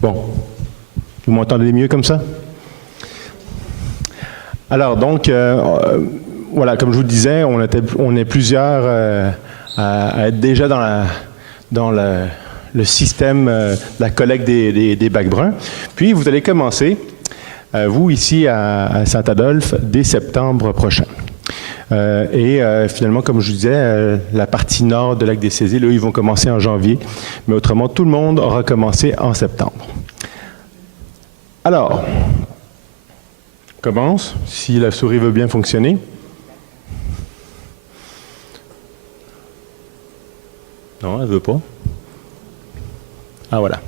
Bon. Vous m'entendez mieux comme ça? Alors, donc, voilà, comme je vous disais, on est plusieurs à être déjà dans le système de la collecte des bacs bruns. Puis, vous allez commencer, vous, ici à Saint-Adolphe, dès septembre prochain. Finalement, comme je vous disais, la partie nord de Lac-des-Saisies, là, ils vont commencer en janvier. Mais autrement, tout le monde aura commencé en septembre. Alors, on commence, si la souris veut bien fonctionner. Non, elle ne veut pas. Ah, voilà.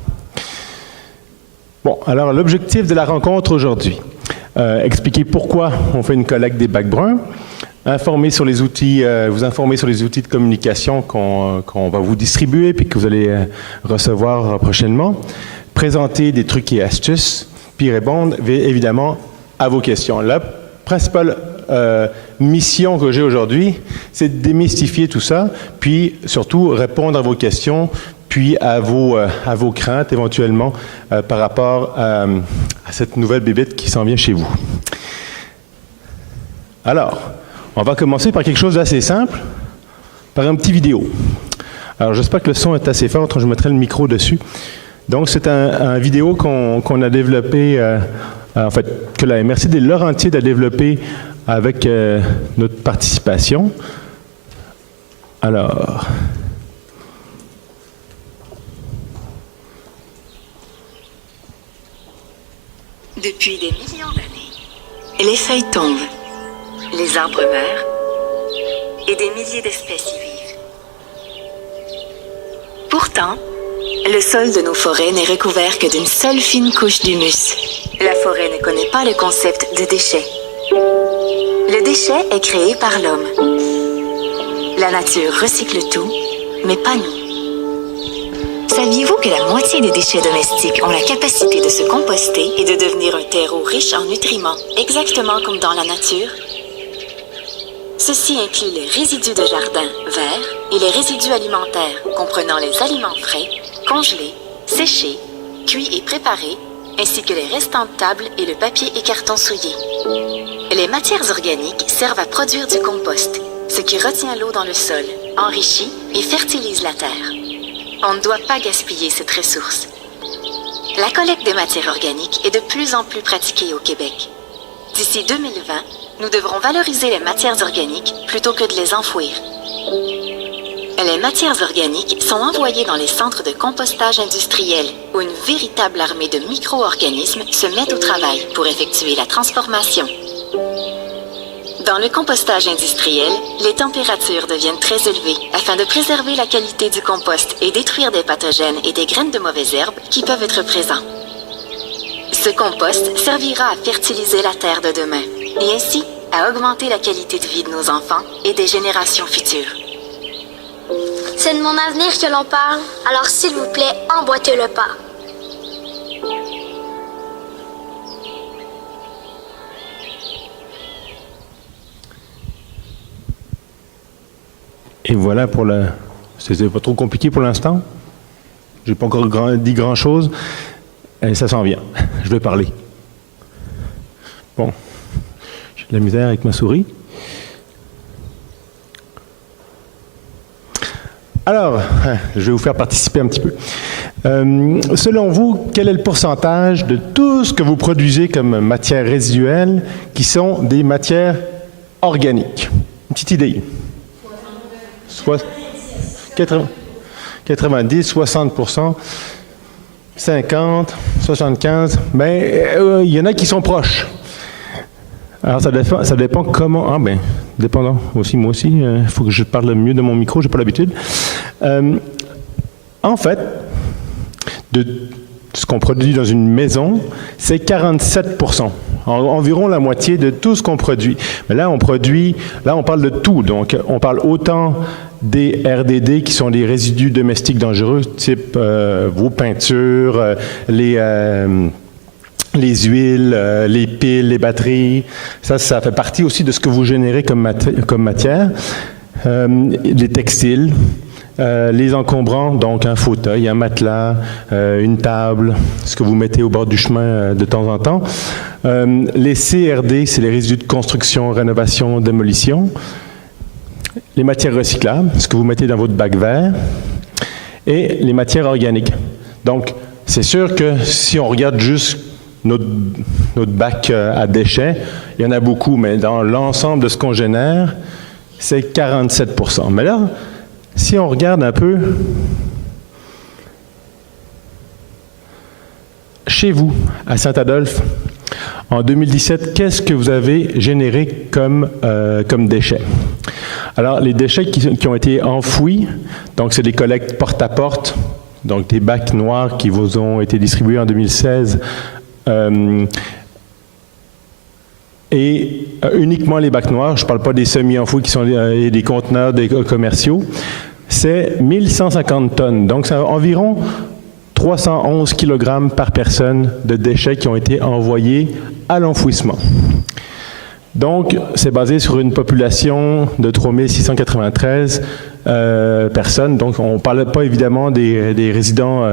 Bon, alors l'objectif de la rencontre aujourd'hui, expliquer pourquoi on fait une collecte des bacs bruns, informer sur les outils, vous informer sur les outils de communication qu'on va vous distribuer puis que vous allez recevoir prochainement, présenter des trucs et astuces, puis répondre évidemment à vos questions. La principale mission que j'ai aujourd'hui, c'est de démystifier tout ça, puis surtout répondre à vos questions, puis à vos craintes éventuellement par rapport à cette nouvelle bébête qui s'en vient chez vous. Alors, on va commencer par quelque chose d'assez simple, par un petit vidéo. Alors, j'espère que le son est assez fort, je mettrai le micro dessus. Donc, c'est un vidéo qu'on a développé, en fait, que la MRC des Laurentides a développé avec notre participation. Alors... Depuis des millions d'années, les feuilles tombent, les arbres meurent et des milliers d'espèces y vivent. Pourtant, le sol de nos forêts n'est recouvert que d'une seule fine couche d'humus. La forêt ne connaît pas le concept de déchet. Le déchet est créé par l'homme. La nature recycle tout, mais pas nous. Saviez-vous que la moitié des déchets domestiques ont la capacité de se composter et de devenir un terreau riche en nutriments, exactement comme dans la nature? Ceci inclut les résidus de jardin verts et les résidus alimentaires, comprenant les aliments frais, congelés, séchés, cuits et préparés, ainsi que les restants de table et le papier et carton souillés. Les matières organiques servent à produire du compost, ce qui retient l'eau dans le sol, enrichit et fertilise la terre. On ne doit pas gaspiller cette ressource. La collecte des matières organiques est de plus en plus pratiquée au Québec. D'ici 2020, nous devrons valoriser les matières organiques plutôt que de les enfouir. Les matières organiques sont envoyées dans les centres de compostage industriel où une véritable armée de micro-organismes se met au travail pour effectuer la transformation. Dans le compostage industriel, les températures deviennent très élevées afin de préserver la qualité du compost et détruire des pathogènes et des graines de mauvaises herbes qui peuvent être présents. Ce compost servira à fertiliser la terre de demain et ainsi à augmenter la qualité de vie de nos enfants et des générations futures. C'est de mon avenir que l'on parle, alors s'il vous plaît, emboîtez le pas. Et voilà pour le... C'était pas trop compliqué pour l'instant. J'ai pas encore dit grand-chose. Et ça s'en vient. Je vais parler. Bon. J'ai de la misère avec ma souris. Alors, je vais vous faire participer un petit peu. Selon vous, quel est le pourcentage de tout ce que vous produisez comme matières résiduelles qui sont des matières organiques? Une petite idée. 90, 60%, 50, 75, mais il y en a qui sont proches. Alors, ça dépend comment... Ah, ben, dépendant aussi, moi aussi, il faut que je parle mieux de mon micro, j'ai pas l'habitude. En fait, de ce qu'on produit dans une maison, c'est 47%. Environ la moitié de tout ce qu'on produit. Mais là, on parle de tout. Donc, on parle autant des RDD, qui sont des résidus domestiques dangereux, type vos peintures, les huiles, les piles, les batteries. Ça fait partie aussi de ce que vous générez comme matière. Les textiles, les encombrants, donc un fauteuil, un matelas, une table, ce que vous mettez au bord du chemin de temps en temps. Les CRD, c'est les résidus de construction, rénovation, démolition. Les matières recyclables, ce que vous mettez dans votre bac vert. Et les matières organiques. Donc, c'est sûr que si on regarde juste notre bac à déchets, il y en a beaucoup, mais dans l'ensemble de ce qu'on génère, c'est 47%. Mais là, si on regarde un peu chez vous, à Saint-Adolphe, en 2017, qu'est-ce que vous avez généré comme déchets? Alors, les déchets qui ont été enfouis, donc c'est des collectes porte-à-porte, donc des bacs noirs qui vous ont été distribués en 2016, et uniquement les bacs noirs, je ne parle pas des semi-enfouis qui sont des conteneurs des commerciaux, c'est 1150 tonnes. Donc, c'est environ 311 kg par personne de déchets qui ont été envoyés à l'enfouissement. Donc, c'est basé sur une population de 3693 personnes. Donc, on ne parle pas évidemment des résidents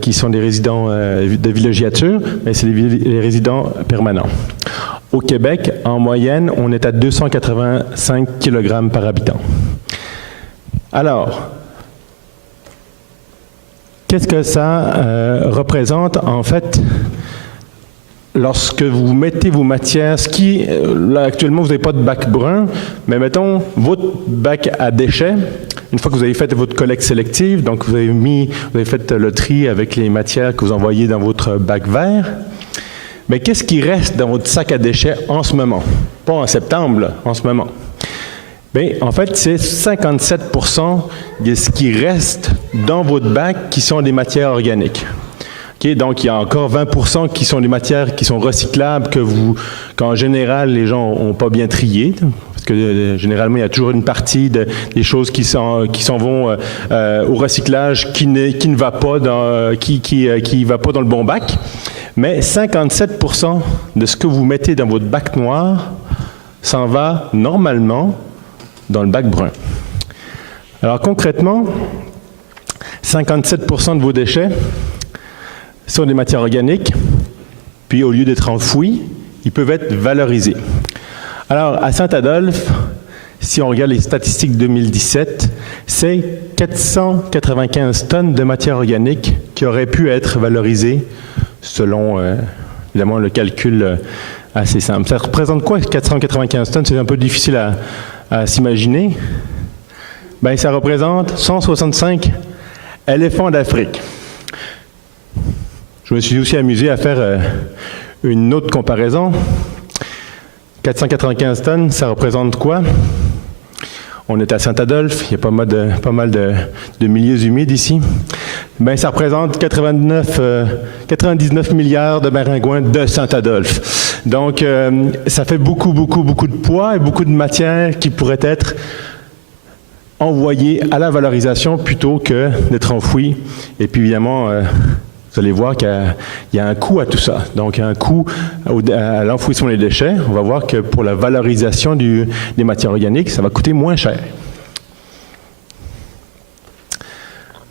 qui sont des résidents de villégiature, mais c'est les résidents permanents. Au Québec, en moyenne, on est à 285 kg par habitant. Alors, qu'est-ce que ça représente, en fait, lorsque vous mettez vos matières, là, actuellement, vous n'avez pas de bac brun, mais mettons, votre bac à déchets, une fois que vous avez fait votre collecte sélective, donc vous avez fait le tri avec les matières que vous envoyez dans votre bac vert, mais qu'est-ce qui reste dans votre sac à déchets en ce moment? Pas en septembre, là, en ce moment. Bien, en fait, c'est 57% de ce qui reste dans votre bac qui sont des matières organiques. Okay? Donc, il y a encore 20% qui sont des matières qui sont recyclables, qu'en général, les gens n'ont pas bien triées. Parce que généralement, il y a toujours une partie des choses qui s'en vont au recyclage qui ne va pas qui va pas dans le bon bac. Mais 57% de ce que vous mettez dans votre bac noir s'en va normalement dans le bac brun. Alors concrètement, 57% de vos déchets sont des matières organiques, puis au lieu d'être enfouis, ils peuvent être valorisés. Alors à Saint-Adolphe, si on regarde les statistiques 2017, c'est 495 tonnes de matières organiques qui auraient pu être valorisées selon, évidemment, le calcul assez simple. Ça représente quoi, 495 tonnes? C'est un peu difficile à s'imaginer. Bien, ça représente 165 éléphants d'Afrique. Je me suis aussi amusé à faire une autre comparaison. 495 tonnes, ça représente quoi? On est à Saint-Adolphe, il y a pas mal de milieux humides ici. Bien, ça représente 99 milliards de maringouins de Saint-Adolphe. Donc, ça fait beaucoup de poids et beaucoup de matière qui pourrait être envoyée à la valorisation plutôt que d'être enfouie. Et puis, évidemment, vous allez voir qu'il y a un coût à tout ça. Donc, il y a un coût à l'enfouissement des déchets. On va voir que pour la valorisation des matières organiques, ça va coûter moins cher.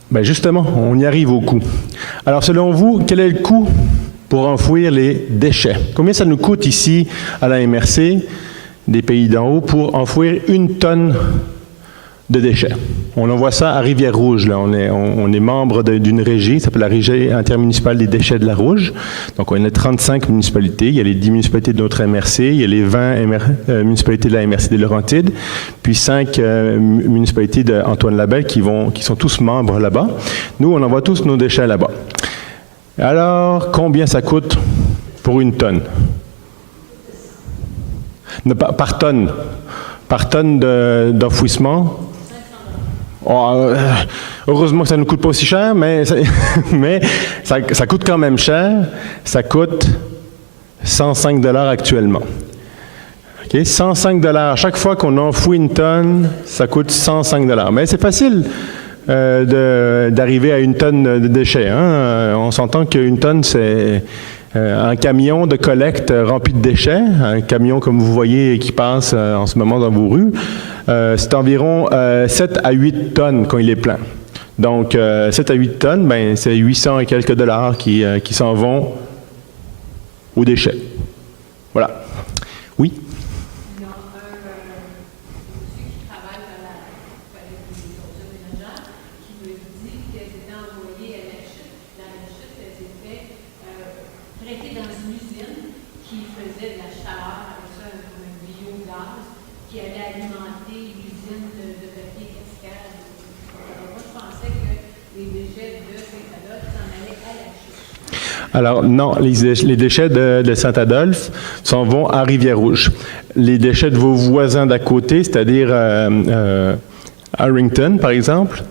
Bien, justement, on y arrive au coût. Alors, selon vous, quel est le coût pour enfouir les déchets? Combien ça nous coûte ici, à la MRC, des pays d'en haut, pour enfouir 1 tonne de déchets? On envoie ça à Rivière-Rouge. Là. On est membre d'une régie, ça s'appelle la Régie intermunicipale des déchets de la Rouge. Donc, on a 35 municipalités. Il y a les 10 municipalités de notre MRC, il y a les 20 municipalités de la MRC des Laurentides, puis 5 municipalités d'Antoine Labelle qui sont tous membres là-bas. Nous, on envoie tous nos déchets là-bas. Alors, combien ça coûte pour 1 tonne? Par tonne. Par tonne d'enfouissement. Oh, heureusement que ça ne nous coûte pas aussi cher, mais ça coûte quand même cher. Ça coûte 105 $ actuellement. Okay? 105 $. Chaque fois qu'on enfouit 1 tonne, ça coûte 105 $. Mais c'est facile d'arriver à 1 tonne de déchets. Hein? On s'entend qu'1 tonne, Un camion de collecte rempli de déchets, un camion comme vous voyez qui passe en ce moment dans vos rues, c'est environ 7 à 8 tonnes quand il est plein. Donc 7 à 8 tonnes, ben, c'est 800 et quelques dollars qui s'en vont aux déchets. Voilà. Oui? Alors non, les déchets de Saint-Adolphe s'en vont à Rivière-Rouge. Les déchets de vos voisins d'à côté, c'est-à-dire Harrington, par exemple,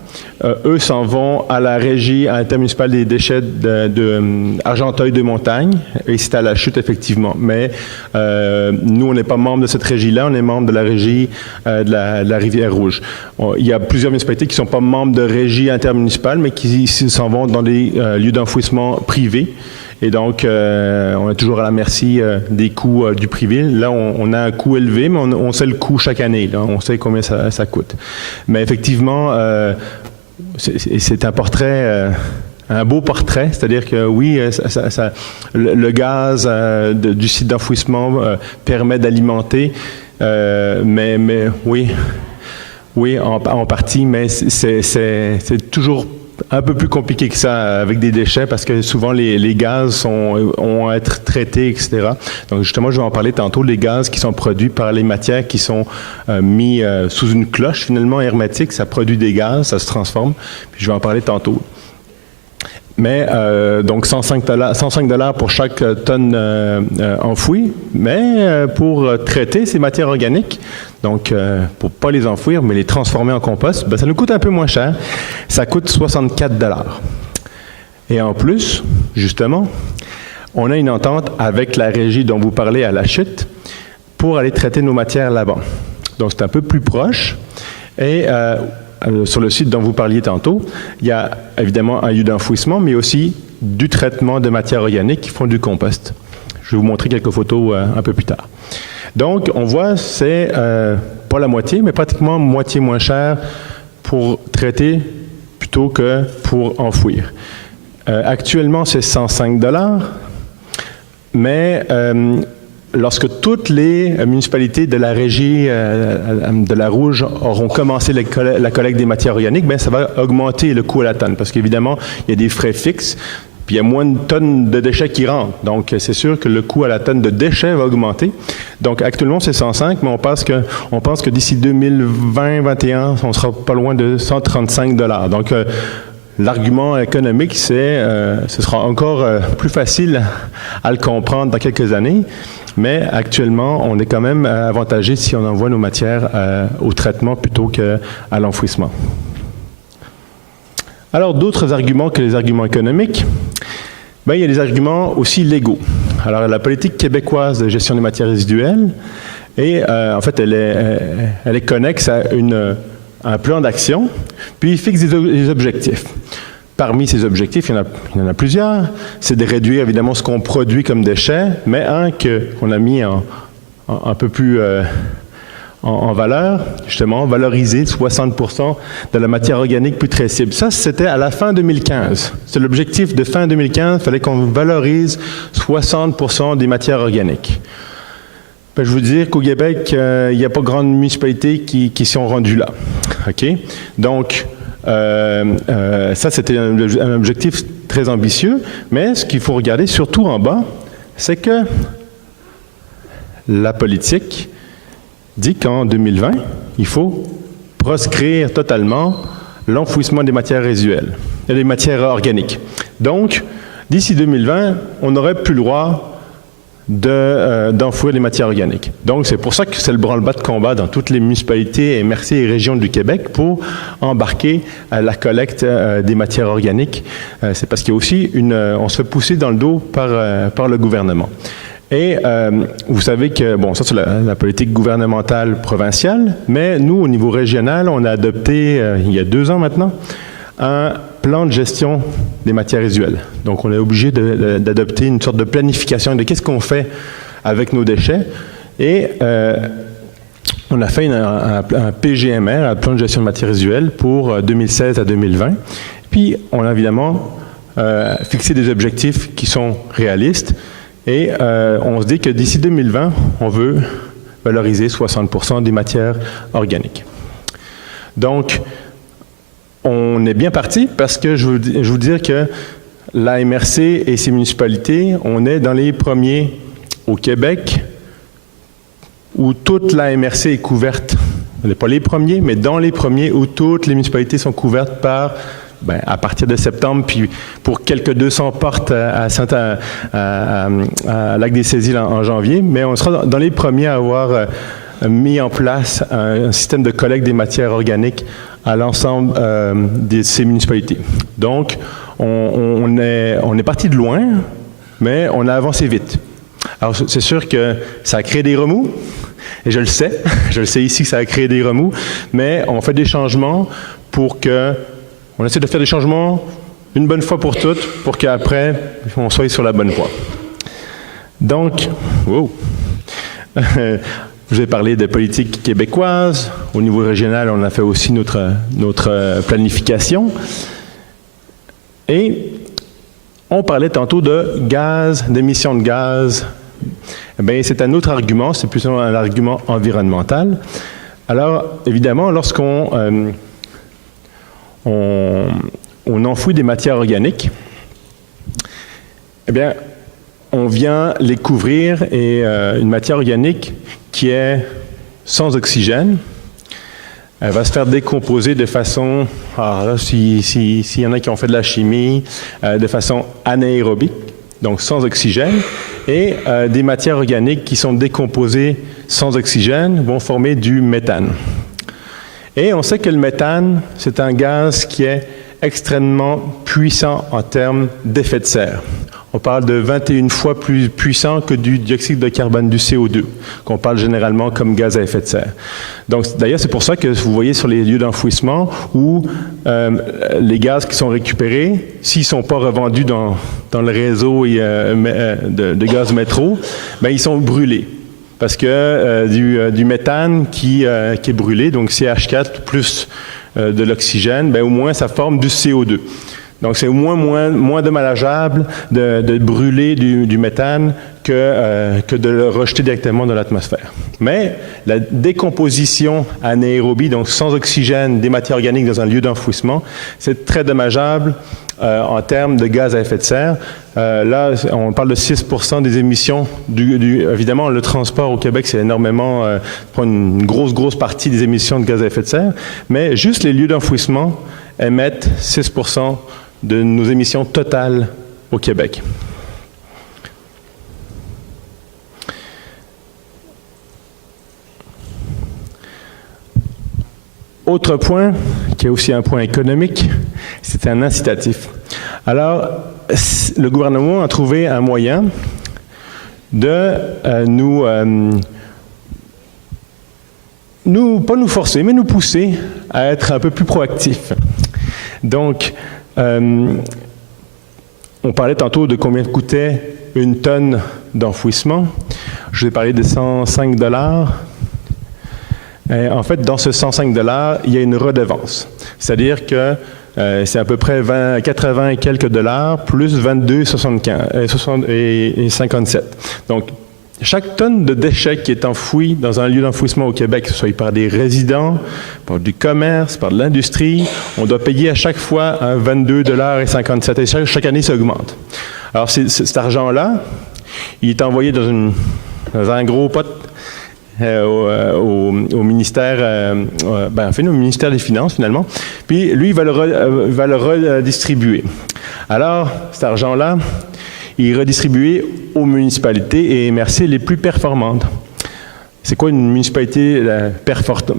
eux s'en vont à la régie intermunicipale des déchets de Argenteuil-de-Montagne, et c'est à la chute, effectivement. Mais nous, on n'est pas membre de cette régie-là, on est membre de la régie de la Rivière-Rouge. Il y a plusieurs municipalités qui ne sont pas membres de régie intermunicipale, mais qui s'en vont dans des lieux d'enfouissement privés. Et donc, on est toujours à la merci des coûts du privé. Là, on a un coût élevé, mais on sait le coût chaque année. Là. On sait combien ça coûte. Mais effectivement, c'est un portrait, un beau portrait. C'est-à-dire que oui, le gaz du site d'enfouissement permet d'alimenter, mais oui, en partie, mais c'est toujours un peu plus compliqué que ça avec des déchets parce que souvent les gaz ont à être traités, etc. Donc justement, je vais en parler tantôt, les gaz qui sont produits par les matières qui sont mis sous une cloche finalement hermétique, ça produit des gaz, ça se transforme, puis je vais en parler tantôt. Mais donc 105 $ pour chaque tonne enfouie, mais pour traiter ces matières organiques, donc pour ne pas les enfouir, mais les transformer en compost, ben, ça nous coûte un peu moins cher. Ça coûte 64 $. Et en plus, justement, on a une entente avec la régie dont vous parlez à la chute pour aller traiter nos matières là-bas. Donc c'est un peu plus proche. Et sur le site dont vous parliez tantôt, il y a évidemment un lieu d'enfouissement, mais aussi du traitement de matières organiques qui font du compost. Je vais vous montrer quelques photos un peu plus tard. Donc, on voit, c'est pas la moitié, mais pratiquement moitié moins cher pour traiter plutôt que pour enfouir. Actuellement, c'est 105 $, mais lorsque toutes les municipalités de la régie de la Rouge auront commencé la collecte des matières organiques, bien, ça va augmenter le coût à la tonne, parce qu'évidemment, il y a des frais fixes, puis il y a moins de tonnes de déchets qui rentrent. Donc, c'est sûr que le coût à la tonne de déchets va augmenter. Donc, actuellement, c'est 105, mais on pense que d'ici 2020-2021, on sera pas loin de 135 $. Donc, l'argument économique, ce sera encore plus facile à le comprendre dans quelques années. Mais actuellement, on est quand même avantagé si on envoie nos matières au traitement plutôt qu'à l'enfouissement. Alors, d'autres arguments que les arguments économiques, bien, il y a des arguments aussi légaux. Alors, la politique québécoise de gestion des matières résiduelles, et en fait, elle est connexe à un plan d'action, puis il fixe des objectifs. Parmi ces objectifs, il y en a plusieurs. C'est de réduire évidemment ce qu'on produit comme déchets, mais un qu'on a mis un peu plus en valeur, justement, valoriser 60% de la matière organique plus traçable. Ça, c'était à la fin 2015. C'est l'objectif de fin 2015, il fallait qu'on valorise 60% des matières organiques. Ben, je veux dire qu'au Québec, il n'y a pas grande municipalité qui sont rendues là. OK? Donc, ça, c'était un objectif très ambitieux, mais ce qu'il faut regarder surtout en bas, c'est que la politique dit qu'en 2020, il faut proscrire totalement l'enfouissement des matières résiduelles et des matières organiques. Donc, d'ici 2020, on n'aurait plus le droit d'enfouir les matières organiques. Donc, c'est pour ça que c'est le branle-bas de combat dans toutes les municipalités et MRC et régions du Québec pour embarquer la collecte des matières organiques. C'est parce qu'il y a aussi on se fait pousser dans le dos par le gouvernement. Et vous savez que, bon, ça c'est la politique gouvernementale provinciale, mais nous, au niveau régional, on a adopté, il y a 2 ans maintenant, un plan de gestion des matières résiduelles. Donc, on est obligé d'adopter une sorte de planification de qu'est-ce qu'on fait avec nos déchets. Et on a fait un PGMR, un plan de gestion de matières résiduelles, pour 2016 à 2020. Puis, on a évidemment fixé des objectifs qui sont réalistes. Et on se dit que d'ici 2020, on veut valoriser 60% des matières organiques. Donc, on est bien parti parce que je veux dire que la MRC et ses municipalités, on est dans les premiers au Québec où toute la MRC est couverte. On n'est pas les premiers, mais dans les premiers où toutes les municipalités sont couvertes par, à partir de septembre, puis pour quelques 200 portes à Lac-des-Saisies en janvier, mais on sera dans les premiers à avoir mis en place un système de collecte des matières organiques à l'ensemble de ces municipalités. Donc, on est parti de loin, mais on a avancé vite. Alors, c'est sûr que ça a créé des remous, et je le sais ici que ça a créé des remous, mais on fait des changements pour que, on essaie de faire des changements une bonne fois pour toutes, pour qu'après, on soit sur la bonne voie. Donc, je vais parler de politique québécoise. Au niveau régional, on a fait aussi notre planification. Et on parlait tantôt de gaz, d'émissions de gaz. Bien, c'est un autre argument, c'est plus un argument environnemental. Alors, évidemment, lorsqu'on on enfouit des matières organiques, eh bien, on vient les couvrir et une matière organique qui est sans oxygène, elle va se faire décomposer de façon, alors là, s'il y en a qui ont fait de la chimie, de façon anaérobique, donc sans oxygène, et des matières organiques qui sont décomposées sans oxygène vont former du méthane. Et on sait que le méthane, c'est un gaz qui est extrêmement puissant en termes d'effet de serre. On parle de 21 fois plus puissant que du dioxyde de carbone, du CO2, qu'on parle généralement comme gaz à effet de serre. Donc, d'ailleurs, c'est pour ça que vous voyez sur les lieux d'enfouissement où les gaz qui sont récupérés, s'ils ne sont pas revendus dans le réseau de gaz métro, bien, ils sont brûlés. Parce que du méthane qui est brûlé, donc CH4 plus de l'oxygène, bien, au moins ça forme du CO2. Donc, c'est au moins dommageable de brûler du méthane que de le rejeter directement dans l'atmosphère. Mais la décomposition anaérobie, donc sans oxygène, des matières organiques dans un lieu d'enfouissement, c'est très dommageable en termes de gaz à effet de serre. Là, on parle de 6% des émissions. Évidemment, le transport au Québec, c'est énormément, prend une grosse partie des émissions de gaz à effet de serre, mais juste les lieux d'enfouissement émettent 6% de nos émissions totales au Québec. Autre point, qui est aussi un point économique, c'est un incitatif. Alors, le gouvernement a trouvé un moyen de pas nous forcer, mais nous pousser à être un peu plus proactifs. Donc, on parlait tantôt de combien coûtait une tonne d'enfouissement. Je vous ai parlé de 105 $. En fait, dans ce 105 $, il y a une redevance. C'est-à-dire que c'est à peu près 80 et quelques dollars plus 22,57. Donc, chaque tonne de déchets qui est enfoui dans un lieu d'enfouissement au Québec, que ce soit par des résidents, par du commerce, par de l'industrie, on doit payer à chaque fois 22,57 $. Et chaque année, ça augmente. Alors, cet argent-là, il est envoyé dans un gros pot au ministère, au ministère des Finances, finalement. Puis, lui, il va le redistribuer. Alors, cet argent-là, il est redistribué aux municipalités et MRC les plus performantes. C'est quoi une municipalité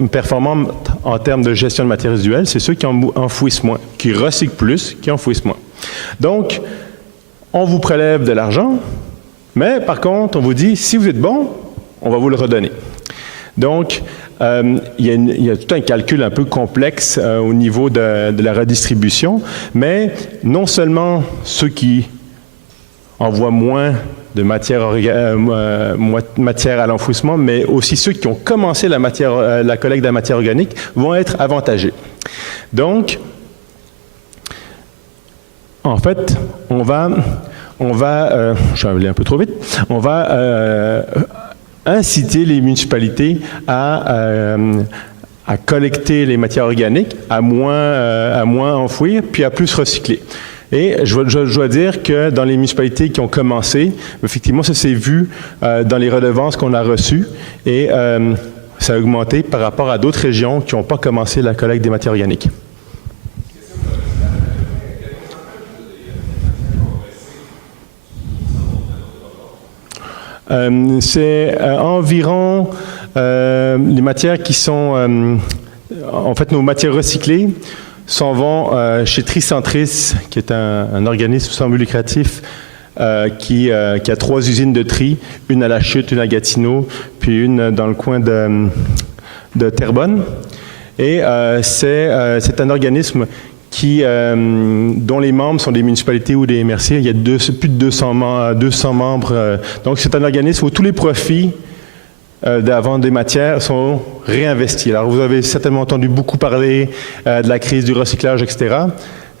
performante en termes de gestion de matières résiduelles? C'est ceux qui enfouissent moins, qui recyclent plus, qui enfouissent moins. Donc, on vous prélève de l'argent, mais par contre, on vous dit, si vous êtes bon, on va vous le redonner. Donc, il y a tout un calcul un peu complexe au niveau de la redistribution, mais non seulement ceux qui envoient moins de matière à l'enfouissement, mais aussi ceux qui ont commencé la collecte de la matière organique vont être avantagés. Donc, en fait, je vais aller un peu trop vite, on va inciter les municipalités à collecter les matières organiques, à moins enfouir, puis à plus recycler. Et je dois dire que dans les municipalités qui ont commencé, effectivement, ça s'est vu dans les redevances qu'on a reçues et ça a augmenté par rapport à d'autres régions qui n'ont pas commencé la collecte des matières organiques. C'est environ les matières qui sont, en fait, nos matières recyclées s'en vont chez Tricentris, qui est un organisme sans but lucratif qui a 3 usines de tri, une à La Chute, une à Gatineau, puis une dans le coin de Terrebonne. Et c'est un organisme dont les membres sont des municipalités ou des MRC. Il y a plus de 200 membres. Donc, c'est un organisme où tous les profits de la vente des matières sont réinvestis. Alors, vous avez certainement entendu beaucoup parler de la crise du recyclage, etc.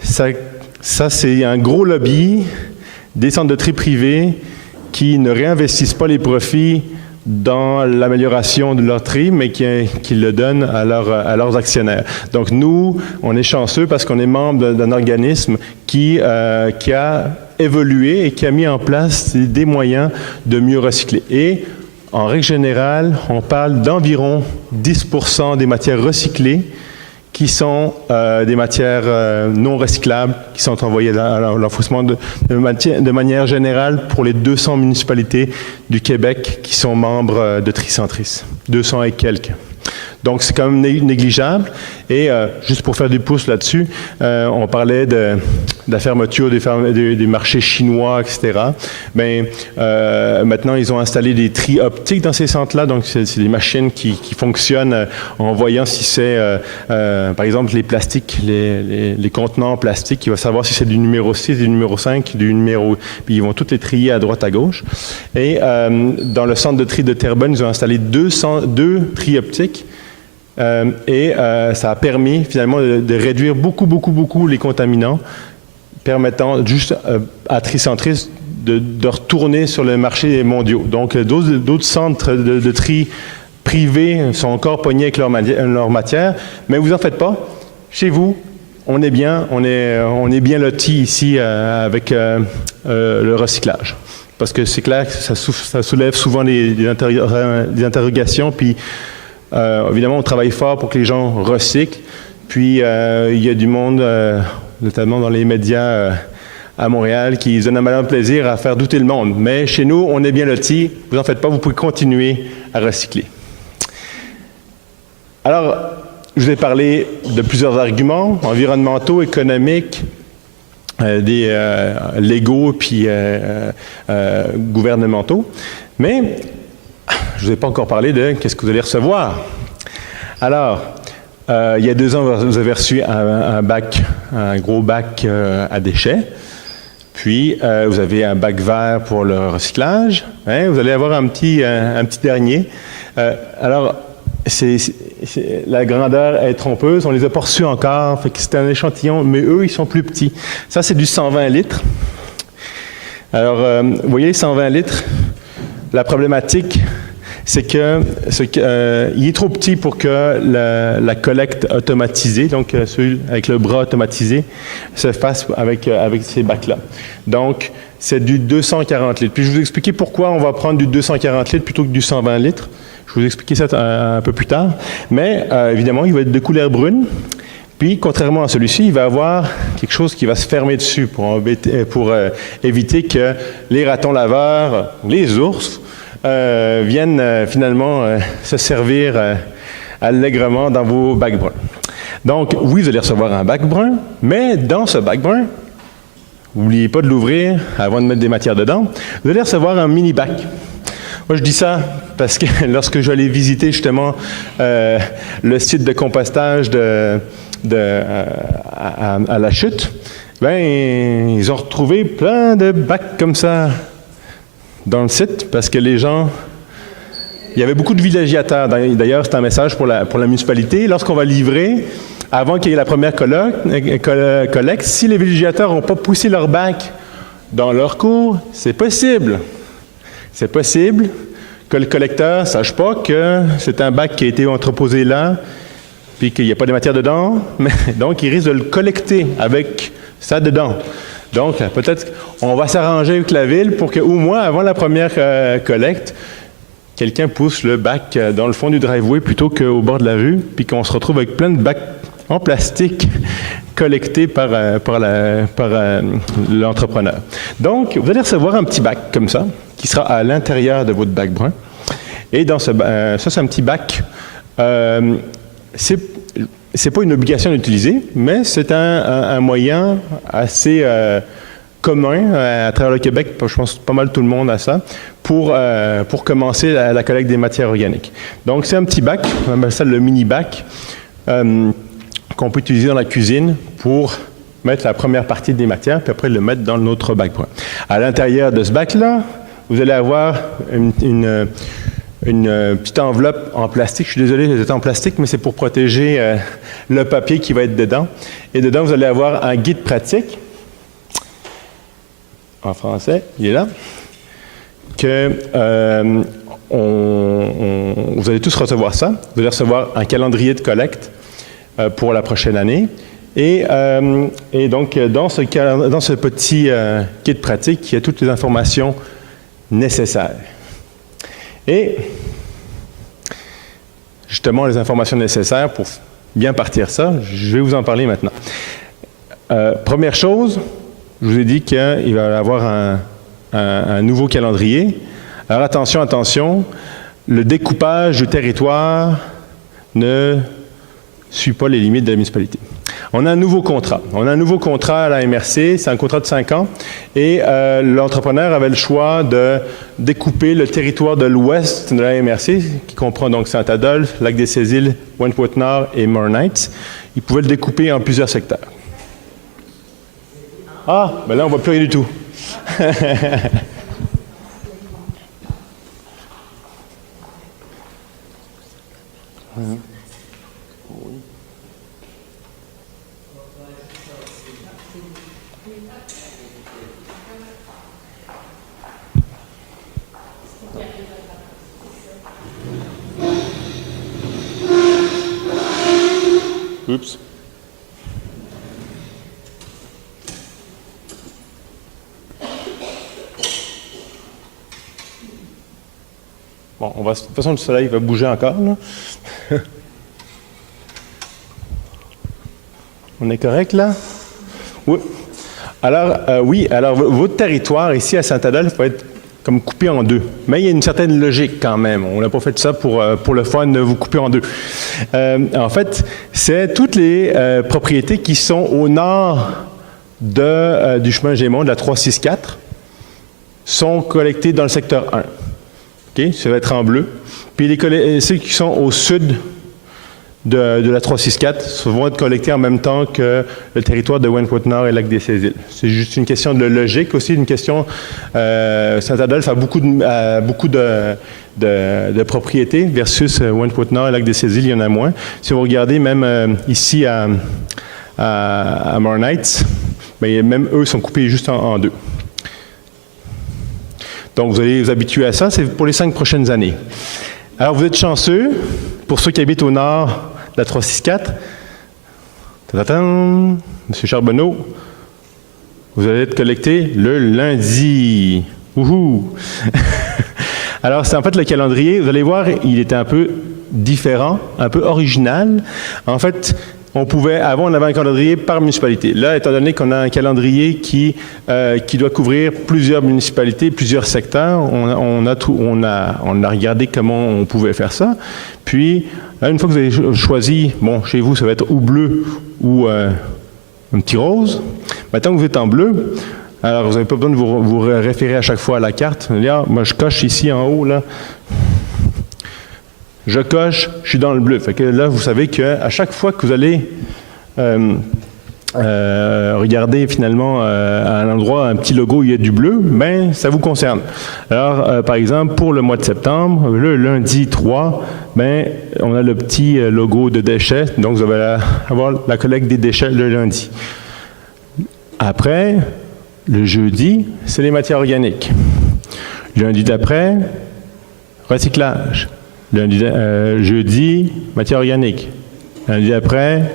Ça c'est un gros lobby des centres de tri privés qui ne réinvestissent pas les profits dans l'amélioration de leur tri, mais qui le donnent à leurs actionnaires. Donc, nous, on est chanceux parce qu'on est membre d'un organisme qui a évolué et qui a mis en place des moyens de mieux recycler. Et en règle générale, on parle d'environ 10% des matières recyclées qui sont des matières non recyclables, qui sont envoyées à l'enfouissement de manière générale pour les 200 municipalités du Québec qui sont membres de Tricentris. 200 et quelques. Donc, c'est quand même négligeable. Et juste pour faire des pouces là-dessus, on parlait de la fermeture des marchés chinois, etc. Bien, maintenant, ils ont installé des tris optiques dans ces centres-là. Donc, c'est des machines qui fonctionnent en voyant si c'est, par exemple, les plastiques, les contenants en plastique. Il va savoir si c'est du numéro 6, du numéro 5, du numéro... Puis, ils vont toutes les trier à droite, à gauche. Et dans le centre de tri de Terrebonne, ils ont installé 2 tris optiques. Ça a permis finalement de réduire beaucoup les contaminants, permettant juste à Tricentris de retourner sur le marché mondial. Donc, d'autres centres de tri privés sont encore pognés avec leur matière, mais vous en faites pas. Chez vous, on est bien lotis ici avec le recyclage. Parce que c'est clair que ça soulève souvent des interrogations, puis évidemment, on travaille fort pour que les gens recyclent. Puis, il y a du monde, notamment dans les médias à Montréal, qui se donnent un malin plaisir à faire douter le monde. Mais chez nous, on est bien lotis. Vous en faites pas, vous pouvez continuer à recycler. Alors, je vous ai parlé de plusieurs arguments environnementaux, économiques, légaux puis gouvernementaux. Mais je ne vous ai pas encore parlé de qu'est-ce que vous allez recevoir. Alors, il y a 2 ans, vous avez reçu un gros bac à déchets. Puis, vous avez un bac vert pour le recyclage. Hein, vous allez avoir un petit dernier. Alors, la grandeur est trompeuse. On ne les a pas reçus encore. Fait que c'est un échantillon, mais eux, ils sont plus petits. Ça, c'est du 120 litres. Alors, vous voyez les 120 litres? La problématique, c'est qu'il est trop petit pour que la collecte automatisée, donc celui avec le bras automatisé, se fasse avec ces bacs-là. Donc, c'est du 240 litres. Puis, je vais vous expliquer pourquoi on va prendre du 240 litres plutôt que du 120 litres. Je vais vous expliquer ça un peu plus tard. Mais, évidemment, il va être de couleur brune. Puis, contrairement à celui-ci, il va avoir quelque chose qui va se fermer dessus pour éviter que les ratons laveurs, les ours, viennent finalement se servir allègrement dans vos bacs bruns. Donc, oui, vous allez recevoir un bac brun, mais dans ce bac brun, n'oubliez pas de l'ouvrir avant de mettre des matières dedans, vous allez recevoir un mini-bac. Moi, je dis ça parce que lorsque j'allais visiter justement le site de compostage à la chute, ben, ils ont retrouvé plein de bacs comme ça dans le site parce que les gens... Il y avait beaucoup de villégiateurs. D'ailleurs, c'est un message pour la municipalité. Lorsqu'on va livrer, avant qu'il y ait la première collecte, si les villégiateurs n'ont pas poussé leur bac dans leur cours, c'est possible. C'est possible que le collecteur ne sache pas que c'est un bac qui a été entreposé là, puis qu'il n'y a pas de matière dedans, mais donc il risque de le collecter avec ça dedans. Donc, peut-être qu'on va s'arranger avec la ville pour qu'au moins, avant la première collecte, quelqu'un pousse le bac dans le fond du driveway plutôt qu'au bord de la rue, puis qu'on se retrouve avec plein de bacs en plastique collectés par l'entrepreneur. Donc, vous allez recevoir un petit bac comme ça, qui sera à l'intérieur de votre bac brun. Et dans ça, c'est un petit bac. C'est pas une obligation d'utiliser, mais c'est un moyen assez commun à travers le Québec, je pense pas mal tout le monde a ça, pour commencer la collecte des matières organiques. Donc, c'est un petit bac, on appelle ça le mini-bac, qu'on peut utiliser dans la cuisine pour mettre la première partie des matières, puis après le mettre dans notre bac brun. À l'intérieur de ce bac-là, vous allez avoir une petite enveloppe en plastique. Je suis désolé, c'est en plastique, mais c'est pour protéger le papier qui va être dedans. Et dedans, vous allez avoir un guide pratique, en français, il est là, que vous allez tous recevoir ça. Vous allez recevoir un calendrier de collecte pour la prochaine année. Et donc, dans ce petit guide pratique, il y a toutes les informations nécessaires. Et justement, les informations nécessaires pour bien partir ça, je vais vous en parler maintenant. Première chose, je vous ai dit qu'il va y avoir un nouveau calendrier. Alors attention, le découpage du territoire ne suit pas les limites de la municipalité. On a un nouveau contrat. On a un nouveau contrat à la MRC, c'est un contrat de 5 ans, et l'entrepreneur avait le choix de découper le territoire de l'ouest de la MRC, qui comprend donc Saint-Adolphe, Lac-des-Cézilles, Wentworth-Nord et Moore-Knights. Il pouvait le découper en plusieurs secteurs. Ah, ben là, on ne voit plus rien du tout. Oups. Bon, de toute façon, le soleil va bouger encore, là. On est correct, là? Oui. Alors, votre territoire ici à Saint-Adolphe va être comme coupé en deux. Mais il y a une certaine logique quand même. On n'a pas fait ça pour le fun de vous couper en deux. En fait, c'est toutes les propriétés qui sont au nord du chemin Gémont, de la 364, sont collectées dans le secteur 1. OK? Ça va être en bleu. Puis ceux qui sont au sud de la 364 vont être collectés en même temps que le territoire de Wentworth-Nord et Lac-des-Cézilles. C'est juste une question de logique aussi, une question... Saint-Adolphe a beaucoup de propriétés versus Wentworth-Nord et Lac-des-Cézilles, il y en a moins. Si vous regardez même ici à Moore-Knights, bien, même eux sont coupés juste en deux. Donc, vous allez vous habituer à ça, c'est pour les 5 prochaines années. Alors, vous êtes chanceux, pour ceux qui habitent au nord de la 364, M. Charbonneau, vous allez être collecté le lundi. Wouhou! Alors, c'est en fait le calendrier, vous allez voir, il était un peu différent, un peu original. En fait, avant, on avait un calendrier par municipalité. Là, étant donné qu'on a un calendrier qui doit couvrir plusieurs municipalités, plusieurs secteurs, on a regardé comment on pouvait faire ça. Puis, là, une fois que vous avez choisi, bon, chez vous, ça va être ou bleu ou un petit rose. Maintenant que vous êtes en bleu, Alors, vous n'avez pas besoin de vous référer à chaque fois à la carte. Là, moi, je coche ici en haut, là. Je coche, je suis dans le bleu. Fait que là, vous savez qu'à chaque fois que vous allez regardez finalement à un endroit, un petit logo où il y a du bleu, ben ça vous concerne. Alors, par exemple, pour le mois de septembre, le lundi 3, ben on a le petit logo de déchets, donc vous allez avoir la collecte des déchets le lundi. Après, le jeudi, c'est les matières organiques. Le lundi d'après, recyclage. Jeudi, matières organiques. Lundi d'après,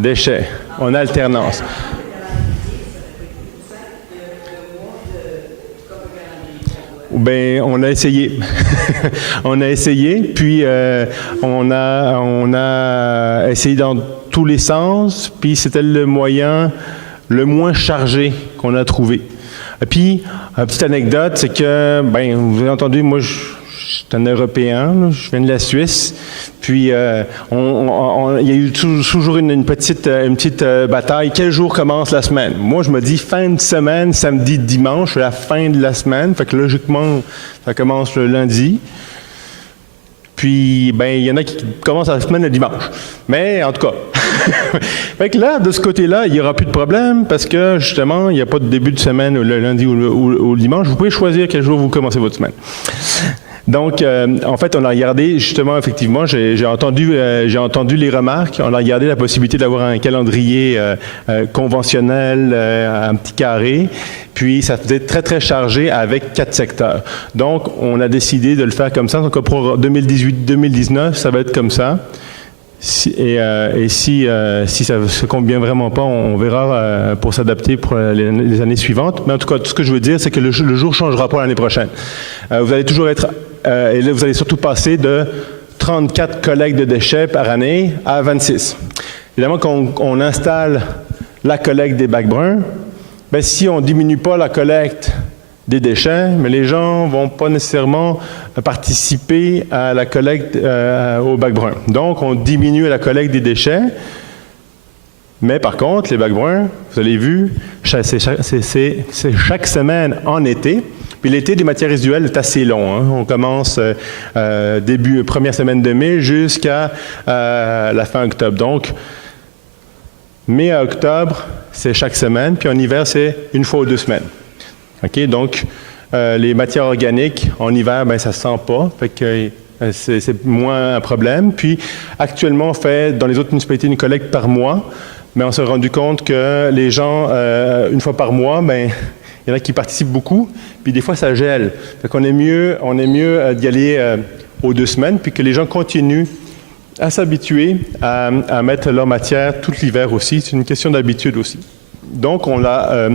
déchets. En alternance. Ben, on a essayé. On a essayé, puis on a essayé dans tous les sens, puis c'était le moyen le moins chargé qu'on a trouvé. Et puis, une petite anecdote, c'est que, ben, vous avez entendu, moi, je suis un Européen, là, je viens de la Suisse. Puis, il y a eu toujours une petite bataille. Quel jour commence la semaine? Moi, je me dis fin de semaine, samedi, dimanche, la fin de la semaine. Fait que logiquement, ça commence le lundi. Puis, ben, il y en a qui commencent la semaine le dimanche. Mais, en tout cas. Fait que là, de ce côté-là, il n'y aura plus de problème parce que, justement, il n'y a pas de début de semaine le lundi ou le dimanche. Vous pouvez choisir quel jour vous commencez votre semaine. Donc, en fait, on a regardé, justement, effectivement, j'ai entendu les remarques. On a regardé la possibilité d'avoir un calendrier conventionnel, un petit carré. Puis, ça faisait très, très chargé avec 4 secteurs. Donc, on a décidé de le faire comme ça. Donc, pour 2018-2019, ça va être comme ça. Si ça se convient vraiment pas, on verra pour s'adapter pour les années suivantes. Mais en tout cas, tout ce que je veux dire, c'est que le jour changera pas l'année prochaine. Vous allez toujours être, et là, vous allez surtout passer de 34 collectes de déchets par année à 26. Évidemment, quand on installe la collecte des bacs bruns, ben, si on diminue pas la collecte des déchets, mais les gens ne vont pas nécessairement participer à la collecte au bac brun. Donc, on diminue la collecte des déchets, mais par contre, les bacs bruns, vous avez vu, c'est chaque semaine en été. Puis l'été des matières résiduelles est assez long. Hein. On commence première semaine de mai jusqu'à la fin octobre. Donc, mai à octobre, c'est chaque semaine, puis en hiver, c'est une fois ou 2 semaines. OK, donc, les matières organiques, en hiver, ben ça ne se sent pas, fait que c'est moins un problème. Puis, actuellement, on fait dans les autres municipalités une collecte par mois, mais on s'est rendu compte que les gens, une fois par mois, ben il y en a qui participent beaucoup, puis des fois, ça gèle. Fait qu'on est mieux d'y aller aux 2 semaines, puis que les gens continuent à s'habituer à mettre leur matière tout l'hiver aussi. C'est une question d'habitude aussi. Donc, on a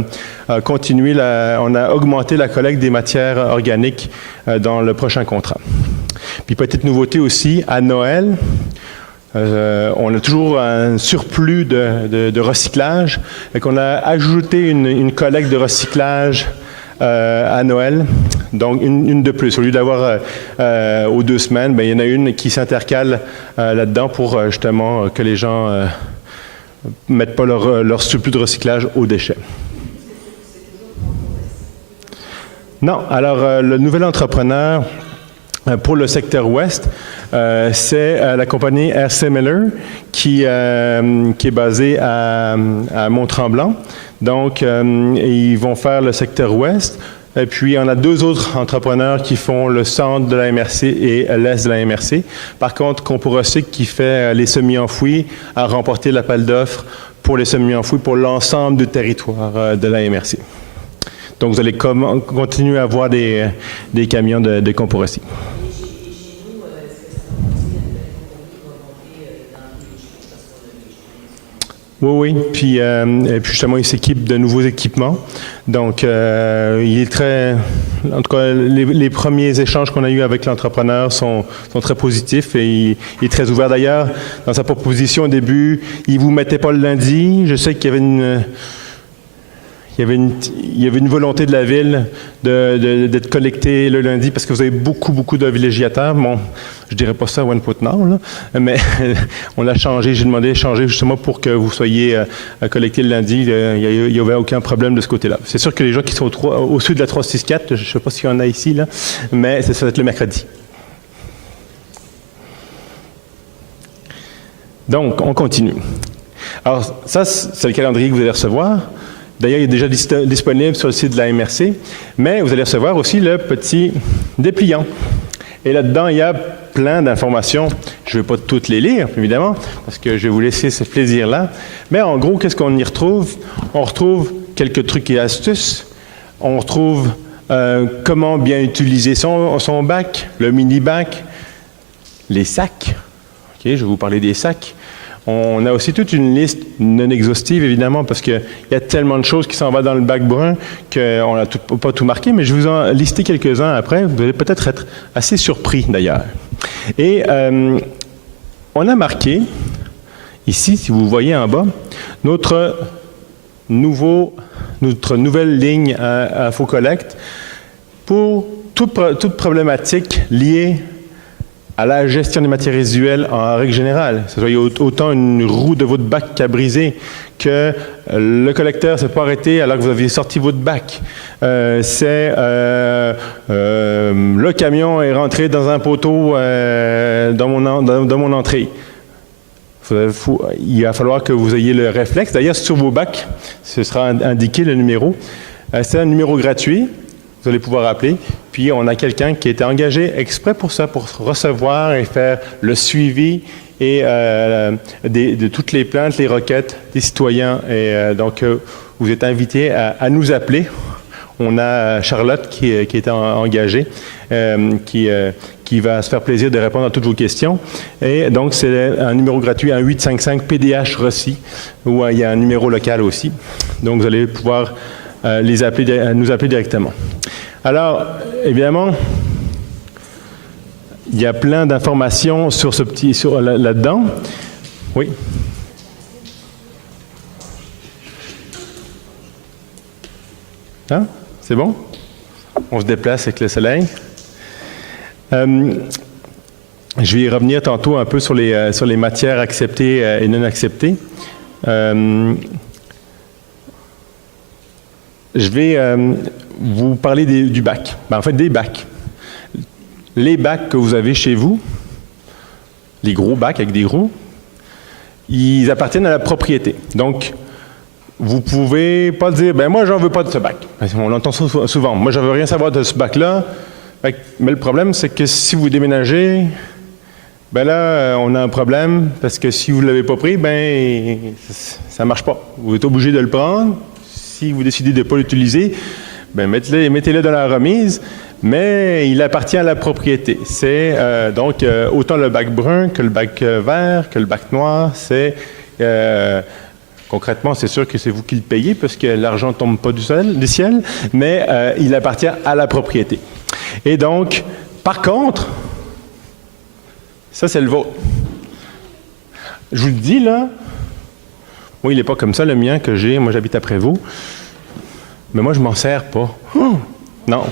on a augmenté la collecte des matières organiques dans le prochain contrat. Puis, petite nouveauté aussi, à Noël, on a toujours un surplus de recyclage. Et qu'on a ajouté une collecte de recyclage à Noël, donc une de plus. Au lieu d'avoir aux 2 semaines, bien, il y en a une qui s'intercale là-dedans pour justement que les gens ne mettent pas leur surplus de recyclage aux déchets. Non, alors le nouvel entrepreneur pour le secteur ouest, c'est la compagnie RC Miller qui est basée à Mont-Tremblant. Donc, ils vont faire le secteur ouest. Et puis, on a 2 autres entrepreneurs qui font le centre de la MRC et l'est de la MRC. Par contre, Comporosic, qui fait les semi-enfouis, a remporté l'appel d'offres pour les semi-enfouis pour l'ensemble du territoire de la MRC. Donc, vous allez continuer à voir des camions de Comporosic. Oui, puis justement, il s'équipe de nouveaux équipements. Donc, il est très... En tout cas, les premiers échanges qu'on a eus avec l'entrepreneur sont très positifs et il est très ouvert. D'ailleurs, dans sa proposition au début, il ne vous mettait pas le lundi. Je sais qu'il y avait il y avait une volonté de la ville d'être collecté le lundi parce que vous avez beaucoup de villégiateurs. Bon, je dirais pas ça à One Foot Nord, là, mais on a changé. J'ai demandé de changer justement pour que vous soyez collectés le lundi. Il n'y avait aucun problème de ce côté-là. C'est sûr que les gens qui sont au sud de la 364, je ne sais pas s'il y en a ici, là, mais ça va être le mercredi. Donc, on continue. Alors, ça, c'est le calendrier que vous allez recevoir. D'ailleurs, il est déjà disponible sur le site de la MRC, mais vous allez recevoir aussi le petit dépliant. Et là-dedans, il y a plein d'informations. Je ne vais pas toutes les lire, évidemment, parce que je vais vous laisser ce plaisir-là. Mais en gros, qu'est-ce qu'on y retrouve? On retrouve quelques trucs et astuces. On retrouve comment bien utiliser son bac, le mini-bac, les sacs. OK, je vais vous parler des sacs. On a aussi toute une liste non exhaustive, évidemment, parce qu'il y a tellement de choses qui s'en vont dans le bac brun qu'on n'a pas tout marqué, mais je vais vous en lister quelques-uns après. Vous allez peut-être être assez surpris, d'ailleurs. Et on a marqué, ici, si vous voyez en bas, notre nouvelle ligne à InfoCollect pour toute problématique liée à la gestion des matières résiduelles en règle générale. Que ce soit autant une roue de votre bac qui a brisé, que le collecteur ne s'est pas arrêté alors que vous aviez sorti votre bac. Le camion est rentré dans un poteau dans mon entrée. Il va falloir que vous ayez le réflexe. D'ailleurs, sur vos bacs, ce sera indiqué le numéro. C'est un numéro gratuit. Vous allez pouvoir appeler. Puis, on a quelqu'un qui a été engagé exprès pour ça, pour recevoir et faire le suivi et de toutes les plaintes, les requêtes des citoyens. Et donc, vous êtes invités à nous appeler. On a Charlotte qui est engagée, qui va se faire plaisir de répondre à toutes vos questions. Et donc, c'est un numéro gratuit, un 855 PDH Rossi, où il y a un numéro local aussi. Donc, vous allez pouvoir nous appeler directement. Alors, évidemment, il y a plein d'informations sur là-dedans. Oui. Hein? C'est bon? On se déplace avec le soleil. Je vais y revenir tantôt un peu sur les matières acceptées et non acceptées. Je vais vous parler du bac. En fait, des bacs. Les bacs que vous avez chez vous, les gros bacs avec des roues, ils appartiennent à la propriété. Donc, vous ne pouvez pas dire, ben moi, j'en veux pas de ce bac. On l'entend souvent. Moi, je ne veux rien savoir de ce bac-là. Mais le problème, c'est que si vous déménagez, ben là, on a un problème, parce que si vous ne l'avez pas pris, ben ça ne marche pas. Vous êtes obligé de le prendre. Si vous décidez de ne pas l'utiliser, ben mettez-le dans la remise, mais il appartient à la propriété. C'est donc autant le bac brun que le bac vert, que le bac noir. C'est concrètement, c'est sûr que c'est vous qui le payez parce que l'argent ne tombe pas du ciel, mais il appartient à la propriété. Et donc, par contre, ça c'est le vôtre. Je vous le dis là, moi il n'est pas comme ça le mien que j'ai, moi j'habite après vous, mais moi je m'en sers pas. Non,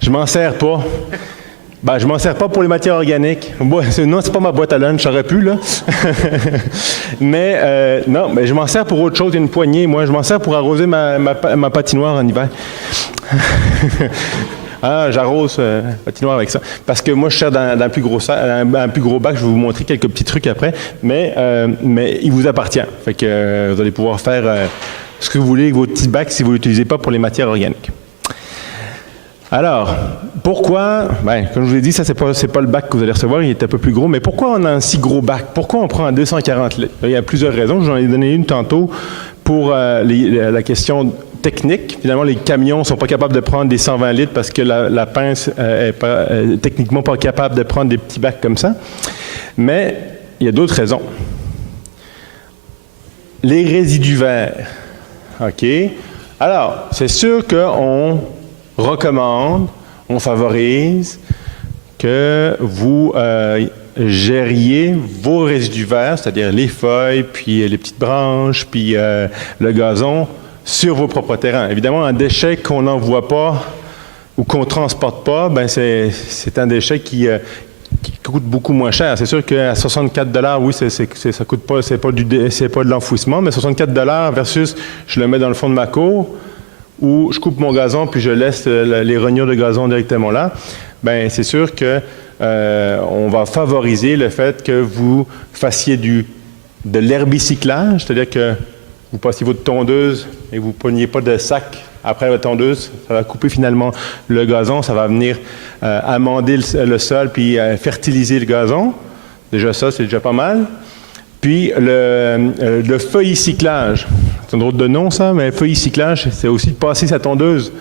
je m'en sers pas. Ben, je m'en sers pas pour les matières organiques. Non, c'est pas ma boîte à lunch, j'aurais pu, là. Mais non, mais je m'en sers pour autre chose, une poignée. Moi, je m'en sers pour arroser ma patinoire en hiver. J'arrose patinoire avec ça. Parce que moi, je sers dans un plus gros bac. Je vais vous montrer quelques petits trucs après. Mais il vous appartient. Fait que vous allez pouvoir faire ce que vous voulez avec votre petit bac si vous ne l'utilisez pas pour les matières organiques. Alors, pourquoi, comme je vous l'ai dit, ça, c'est pas le bac que vous allez recevoir, il est un peu plus gros, mais pourquoi on a un si gros bac? Pourquoi on prend un 240 litres? Il y a plusieurs raisons, j'en ai donné une tantôt pour la question technique. Finalement, les camions ne sont pas capables de prendre des 120 litres parce que la pince n'est techniquement pas capable de prendre des petits bacs comme ça. Mais il y a d'autres raisons. Les résidus verts. OK? Alors, c'est sûr qu'on recommande, on favorise que vous gériez vos résidus verts, c'est-à-dire les feuilles, puis les petites branches, puis le gazon, sur vos propres terrains. Évidemment, un déchet qu'on n'envoie pas ou qu'on ne transporte pas, ben c'est un déchet qui coûte beaucoup moins cher. C'est sûr qu'à 64 $, oui, ça coûte pas, c'est pas de l'enfouissement, mais 64 $ versus je le mets dans le fond de ma cour ou je coupe mon gazon puis je laisse les rognures de gazon directement là. Ben c'est sûr que on va favoriser le fait que vous fassiez de l'herbicyclage, c'est-à-dire que vous passiez votre tondeuse et vous ne preniez pas de sac après la tondeuse, ça va couper finalement le gazon, ça va venir amender le sol puis fertiliser le gazon. Déjà ça, c'est déjà pas mal. Puis le feuillicyclage, c'est un drôle de nom ça, mais feuillicyclage, c'est aussi de passer sa tondeuse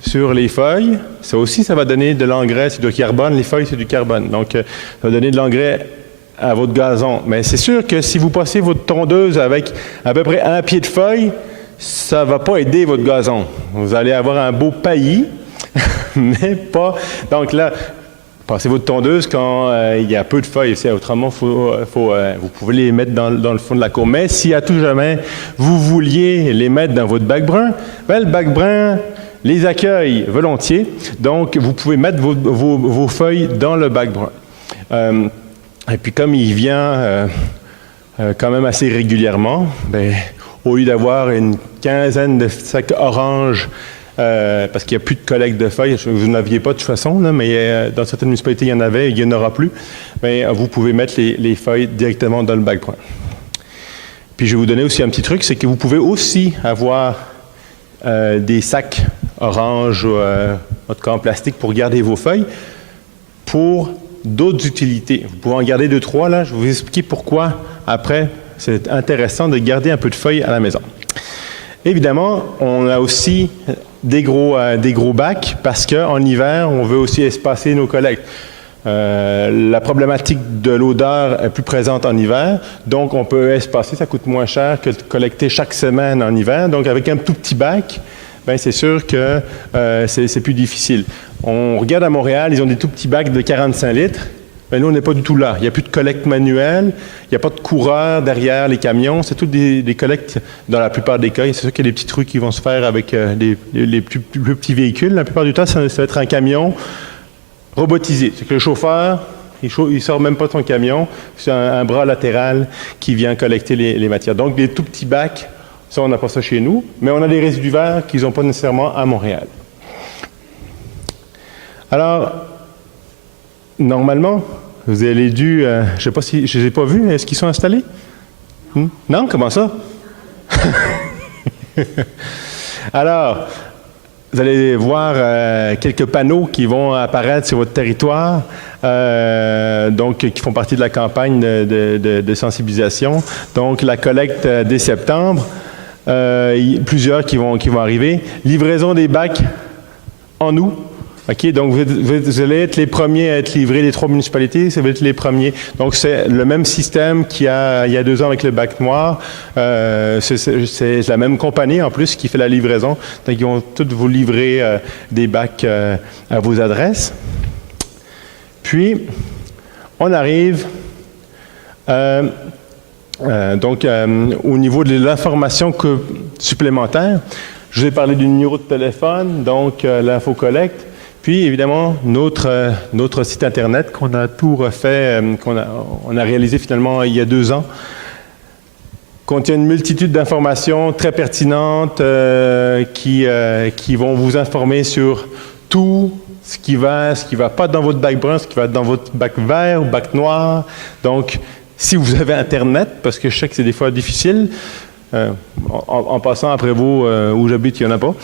sur les feuilles. Ça aussi, ça va donner de l'engrais, c'est du carbone, les feuilles c'est du carbone. Donc, ça va donner de l'engrais à votre gazon. Mais c'est sûr que si vous passez votre tondeuse avec à peu près 1 pied de feuilles, ça ne va pas aider votre gazon. Vous allez avoir un beau paillis, mais pas... Donc là, passez votre tondeuse quand il y a peu de feuilles. Autrement, vous pouvez les mettre dans le fond de la cour. Mais si à tout jamais, vous vouliez les mettre dans votre bac brun, ben, le bac brun les accueille volontiers. Donc, vous pouvez mettre vos feuilles dans le bac brun. Et puis, comme il vient quand même assez régulièrement, ben, au lieu d'avoir une quinzaine de sacs oranges, parce qu'il n'y a plus de collecte de feuilles, vous n'aviez pas de toute façon, là, mais dans certaines municipalités, il y en avait, il n'y en aura plus, mais vous pouvez mettre les feuilles directement dans le bac brun. Puis, je vais vous donner aussi un petit truc, c'est que vous pouvez aussi avoir des sacs oranges ou en tout cas en plastique pour garder vos feuilles pour d'autres utilités. Vous pouvez en garder 2-3 là. Je vais vous expliquer pourquoi après c'est intéressant de garder un peu de feuilles à la maison. Évidemment, on a aussi des gros bacs parce qu'en hiver, on veut aussi espacer nos collectes. La problématique de l'odeur est plus présente en hiver, donc on peut espacer, ça coûte moins cher que de collecter chaque semaine en hiver. Donc avec un tout petit bac, ben c'est sûr que c'est plus difficile. On regarde à Montréal, ils ont des tout petits bacs de 45 litres. Ben nous, on n'est pas du tout là. Il n'y a plus de collecte manuelle, il n'y a pas de coureur derrière les camions. C'est toutes des collectes dans la plupart des cas. C'est sûr qu'il y a des petits trucs qui vont se faire avec les plus petits véhicules. La plupart du temps, ça va être un camion robotisé. C'est que le chauffeur, il sort même pas de son camion. C'est un bras latéral qui vient collecter les matières. Donc, des tout petits bacs, ça, on n'a pas ça chez nous. Mais on a des résidus verts qu'ils n'ont pas nécessairement à Montréal. Alors, normalement, vous avez dû... je ne sais pas si... Je ne les ai pas vus. Est-ce qu'ils sont installés? Non? Comment ça? Alors, vous allez voir quelques panneaux qui vont apparaître sur votre territoire, donc qui font partie de la campagne de sensibilisation. Donc, la collecte dès septembre, plusieurs qui vont arriver. Livraison des bacs en août. OK, donc vous allez être les premiers à être livrés, les 3 municipalités, ça va être les premiers. Donc, c'est le même système qu'il y a 2 ans avec le bac noir. C'est la même compagnie, en plus, qui fait la livraison. Donc, ils vont tous vous livrer des bacs à vos adresses. Puis, on arrive au niveau de l'information supplémentaire. Je vous ai parlé du numéro de téléphone, donc l'infocollecte. Puis, évidemment, notre site Internet qu'on a tout refait, on a réalisé finalement il y a 2 ans, contient une multitude d'informations très pertinentes qui vont vous informer sur tout ce qui va pas dans votre bac brun, ce qui va dans votre bac vert ou bac noir. Donc, si vous avez Internet, parce que je sais que c'est des fois difficile, en passant après vous, où j'habite, il n'y en a pas.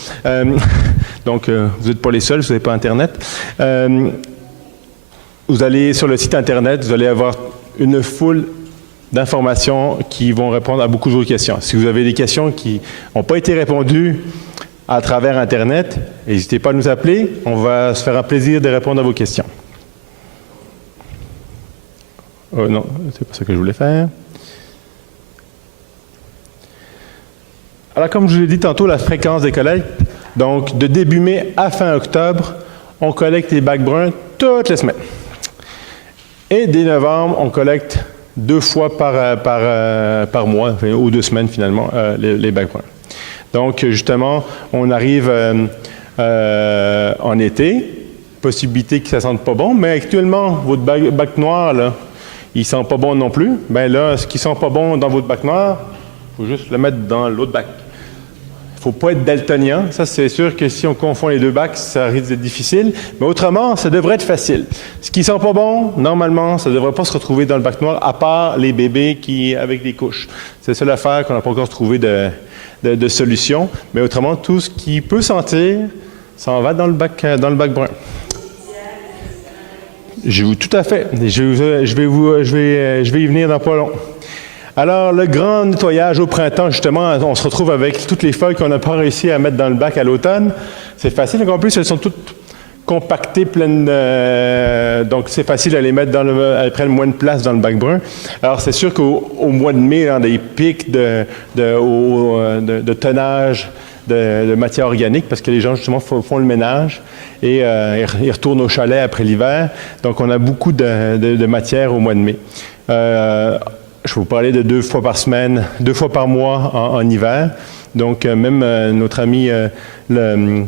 Donc, vous n'êtes pas les seuls, vous n'avez pas Internet. Vous allez sur le site Internet, vous allez avoir une foule d'informations qui vont répondre à beaucoup de vos questions. Si vous avez des questions qui n'ont pas été répondues à travers Internet, n'hésitez pas à nous appeler. On va se faire un plaisir de répondre à vos questions. Oh non, c'est pas ça que je voulais faire. Alors, comme je vous l'ai dit tantôt, la fréquence des collectes, donc de début mai à fin octobre, on collecte les bacs bruns toutes les semaines. Et dès novembre, on collecte 2 fois par mois, enfin, ou 2 semaines finalement, les bacs bruns. Donc, justement, on arrive en été, possibilité que ça ne sente pas bon, mais actuellement, votre bac noir, là, il ne sent pas bon non plus. Bien là, ce qui ne sent pas bon dans votre bac noir, il faut juste le mettre dans l'autre bac. Il ne faut pas être daltonien. Ça, c'est sûr que si on confond les deux bacs, ça risque d'être difficile. Mais autrement, ça devrait être facile. Ce qui ne sent pas bon, normalement, ça ne devrait pas se retrouver dans le bac noir, à part les bébés avec des couches. C'est la seule affaire qu'on n'a pas encore trouvé de solution. Mais autrement, tout ce qui peut sentir, ça en va dans le bac brun. Tout à fait. Je vais y venir dans pas long. Alors, le grand nettoyage au printemps, justement, on se retrouve avec toutes les feuilles qu'on n'a pas réussi à mettre dans le bac à l'automne. C'est facile. En plus, elles sont toutes compactées, pleines. Donc, c'est facile à les mettre elles prennent moins de place dans le bac brun. Alors, c'est sûr qu'au mois de mai, dans des pics de tonnage de matière organique, parce que les gens, justement, font le ménage et ils retournent au chalet après l'hiver. Donc, on a beaucoup de matière au mois de mai. Je vais vous parler de 2 fois par semaine, 2 fois par mois en hiver. Donc, même notre ami, le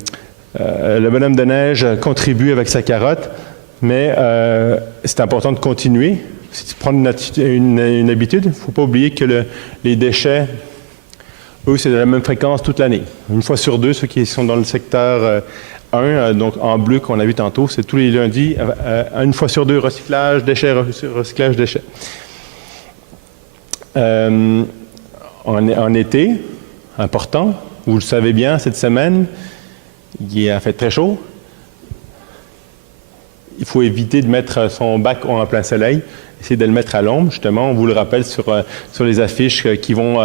bonhomme de neige, contribue avec sa carotte. Mais c'est important de continuer. Si tu prends une habitude, il ne faut pas oublier que les déchets, eux, c'est de la même fréquence toute l'année. Une fois sur 2, ceux qui sont dans le secteur 1, donc en bleu qu'on a vu tantôt, c'est tous les lundis, une fois sur 2, recyclage, déchets, recyclage, déchets. En été, important, vous le savez bien, cette semaine, il a fait très chaud. Il faut éviter de mettre son bac en plein soleil, essayer de le mettre à l'ombre, justement. On vous le rappelle sur les affiches qui vont...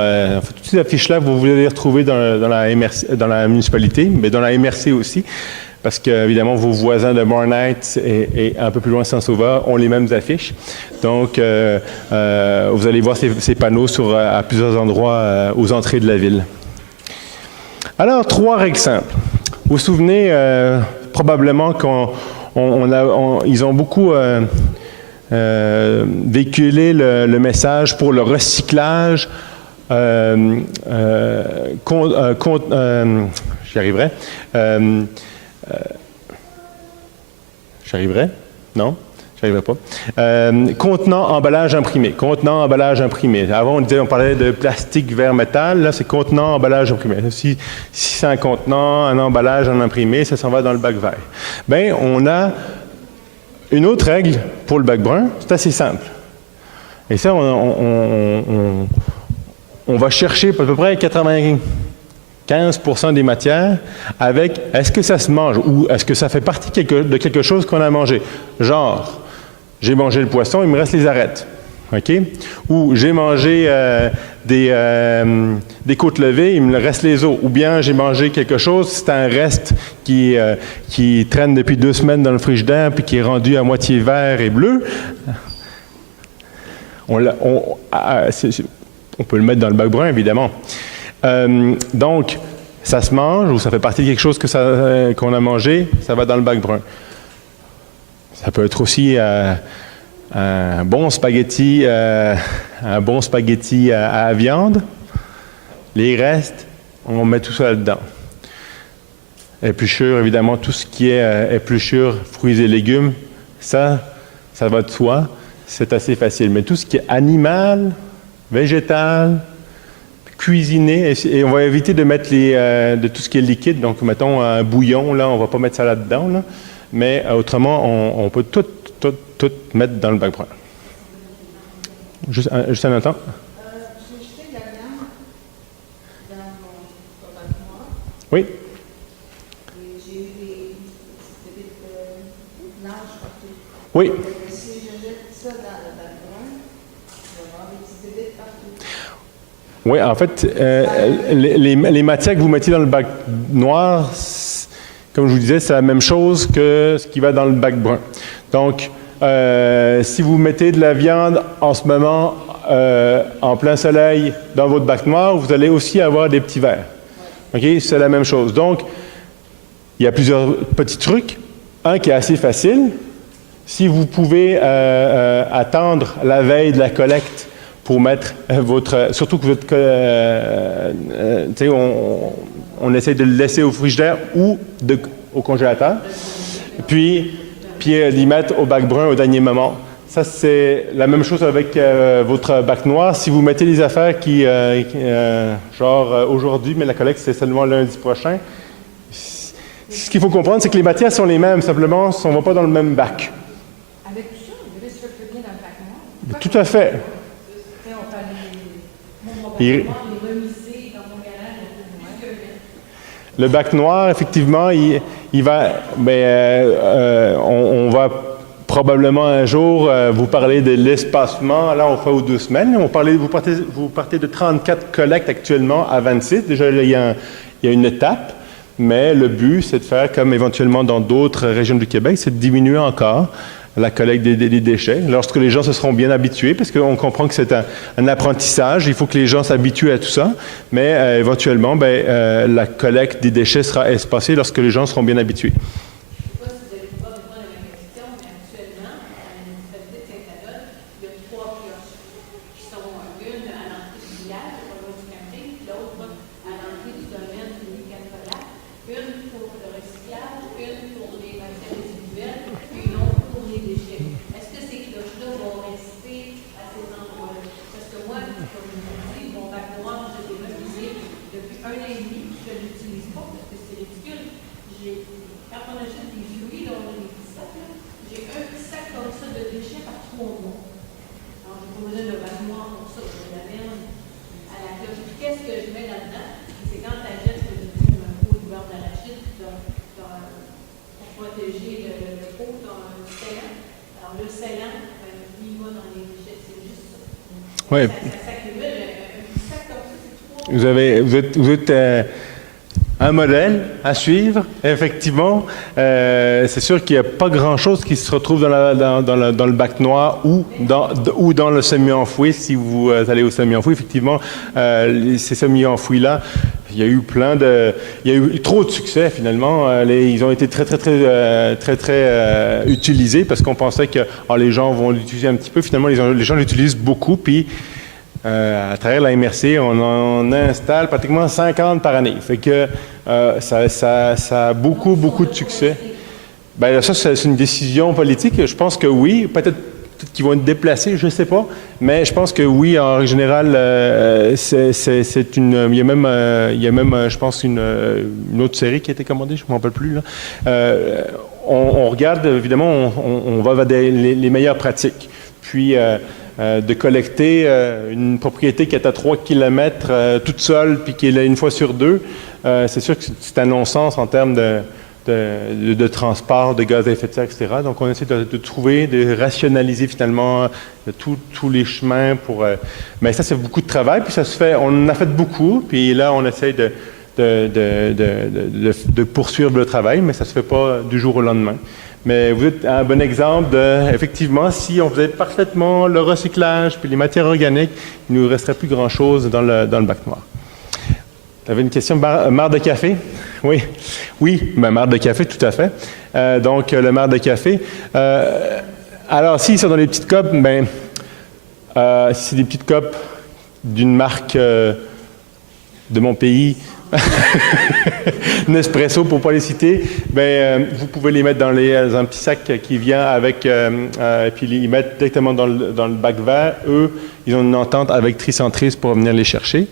toutes ces affiches-là, vous les retrouver dans la municipalité, mais dans la MRC aussi, parce qu'évidemment, vos voisins de Mornite et un peu plus loin Saint-Sauveur ont les mêmes affiches. Donc, vous allez voir ces panneaux à plusieurs endroits aux entrées de la ville. Alors, 3 règles simples. Vous vous souvenez probablement qu'ils ont beaucoup véhiculé le message pour le recyclage. J'y arriverai. J'arriverai? Non? J'arriverai pas. Contenant, emballage imprimé. Contenant, emballage imprimé. Avant, on parlait de plastique, verre, métal. Là, c'est contenant, emballage imprimé. Si c'est un contenant, un emballage, un imprimé, ça s'en va dans le bac vert. Bien, on a une autre règle pour le bac brun. C'est assez simple. Et ça, on va chercher à peu près 95% des matières avec est-ce que ça se mange ou est-ce que ça fait partie de quelque chose qu'on a mangé. Genre, j'ai mangé le poisson, il me reste les arêtes. OK? Ou j'ai mangé des côtes levées, il me reste les os. Ou bien j'ai mangé quelque chose, c'est un reste qui traîne depuis 2 semaines dans le frigidaire puis qui est rendu à moitié vert et bleu. On peut le mettre dans le bac brun, évidemment. Donc, ça se mange ou ça fait partie de quelque chose qu'on a mangé, ça va dans le bac brun. Ça peut être aussi un bon spaghetti à viande. Les restes, on met tout ça là-dedans. Épluchure, évidemment, tout ce qui est épluchure, fruits et légumes, ça va de soi, c'est assez facile. Mais tout ce qui est animal, végétal, cuisiner, et on va éviter de mettre de tout ce qui est liquide. Donc, mettons un bouillon, là, on ne va pas mettre ça là-dedans, là. Mais autrement, on peut tout mettre dans le bac brun. Juste un instant. J'ai jeté de la viande dans mon bac noir. Oui. Et j'ai eu des petites blanches partout. Oui. Si je jette ça dans le bac brun, je vais avoir des petites bébites partout. Oui, en fait, les matières que vous mettiez dans le bac noir, comme je vous disais, c'est la même chose que ce qui va dans le bac brun. Donc, si vous mettez de la viande en ce moment en plein soleil dans votre bac noir, vous allez aussi avoir des petits verres. OK? C'est la même chose. Donc, il y a plusieurs petits trucs. Un qui est assez facile. Si vous pouvez attendre la veille de la collecte pour mettre surtout que votre, tu sais, on essaie de le laisser au frigidaire ou au congélateur, puis d'y mettre au bac brun au dernier moment. Ça, c'est la même chose avec votre bac noir. Si vous mettez des affaires genre aujourd'hui, mais la collecte, c'est seulement lundi prochain, ce qu'il faut comprendre, c'est que les matières sont les mêmes, simplement, on ne va pas dans le même bac. Avec tout ça, vous devez se faire bien dans le bac noir. Tout à fait. On peut Il- les remiser dans mon garage un peu moins. Le bac noir, effectivement, il va, on va probablement un jour vous parler de l'espacement. Là, on fait aux 2 semaines. Vous partez de 34 collectes actuellement à 26. Déjà, il y a une étape, mais le but, c'est de faire comme éventuellement dans d'autres régions du Québec, c'est de diminuer encore la collecte des déchets. Lorsque les gens se seront bien habitués, parce qu'on comprend que c'est un apprentissage, il faut que les gens s'habituent à tout ça, mais éventuellement, la collecte des déchets sera espacée lorsque les gens seront bien habitués. Je ne sais pas si vous allez pouvoir répondre à ma question, mais actuellement, à la municipalité de Saint-Adolphe, il y a 3 cloches qui sont une à l'entrée du village, pas loin du camping, puis l'autre à l'entrée du domaine du Nicolas, une pour le recyclage, une pour les matières résiduelles, puis une autre pour les déchets. Est-ce que ces cloches-là vont rester à ces endroits-là? Parce que moi, comme je vous dis, mon bac noir, je l'ai revisé depuis 1 an et demi, je ne l'utilise pas parce que c'est ridicule. Quand on achète des fruits, là, on a des petits sacs, là, j'ai un petit sac comme ça de déchets par 3 mois. Alors, je vais poser le bac noir pour ça, je l'amène à la cloche. Puis, qu'est-ce que je mets là-dedans? C'est quand tu achètes, ce que je dis, comme un pot de beurre d'arachide, pour protéger le pot, tu as un scellant. Alors, le scellant, il va dans les déchets, c'est juste ça. Ouais. Ça s'accumule, un petit sac comme ça, c'est 3 Vous êtes un modèle à suivre, effectivement. C'est sûr qu'il n'y a pas grand-chose qui se retrouve dans le bac noir ou dans le semi-enfoui. Si vous allez au semi-enfoui, effectivement, ces semi-enfouis-là, il y a eu trop de succès finalement. Ils ont été très utilisés parce qu'on pensait que les gens vont l'utiliser un petit peu. Finalement, les gens l'utilisent beaucoup. Puis à travers la MRC, on en installe pratiquement 50 par année. Fait que ça a beaucoup de succès. Ça, c'est une décision politique. Je pense que oui. Peut-être qu'ils vont être déplacés, je ne sais pas. Mais je pense que oui, en général, il y a même, je pense, une autre série qui a été commandée, je ne m'en rappelle plus. Là. On regarde, évidemment, on va vers les meilleures pratiques. Puis, de collecter une propriété qui est à 3 km toute seule, puis qui est là une fois sur 2, c'est sûr que c'est un non-sens en termes de transport, de gaz à effet de serre, etc. Donc, on essaie de trouver, de rationaliser finalement tous les chemins pour... mais ça, c'est beaucoup de travail, puis ça se fait... On en a fait beaucoup, puis là, on essaie de poursuivre le travail, mais ça ne se fait pas du jour au lendemain. Mais vous êtes un bon exemple effectivement, si on faisait parfaitement le recyclage puis les matières organiques, il ne nous resterait plus grand-chose dans le bac noir. Tu avais une question, marc de café? Oui, marc de café, tout à fait. Donc, le marc de café. Alors, s'ils sont dans les petites copes, si c'est des petites copes d'une marque de mon pays, Nespresso pour ne pas les citer, vous pouvez les mettre dans un petit sac qui vient avec, et puis les mettre directement dans le bac vert. Eux, ils ont une entente avec Tricentris pour venir les chercher.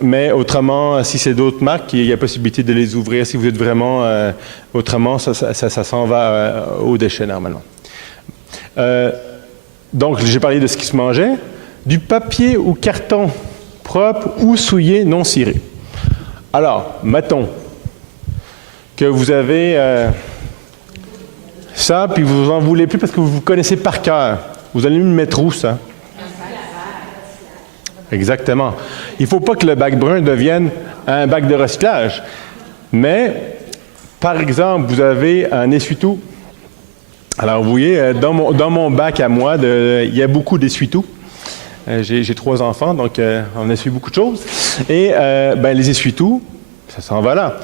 Mais autrement, si c'est d'autres marques, il y a possibilité de les ouvrir si vous êtes vraiment... autrement, ça s'en va aux déchets normalement. Donc, j'ai parlé de ce qui se mangeait. Du papier ou carton propre ou souillé non ciré. Alors, mettons que vous avez ça, puis vous n'en voulez plus parce que vous vous connaissez par cœur. Vous allez me mettre où, ça? Exactement. Il ne faut pas que le bac brun devienne un bac de recyclage. Mais, par exemple, vous avez un essuie-tout. Alors, vous voyez, dans mon bac à moi, il y a beaucoup d'essuie-tout. J'ai 3 enfants, donc on essuie beaucoup de choses. Et les essuie-tout, ça s'en va là.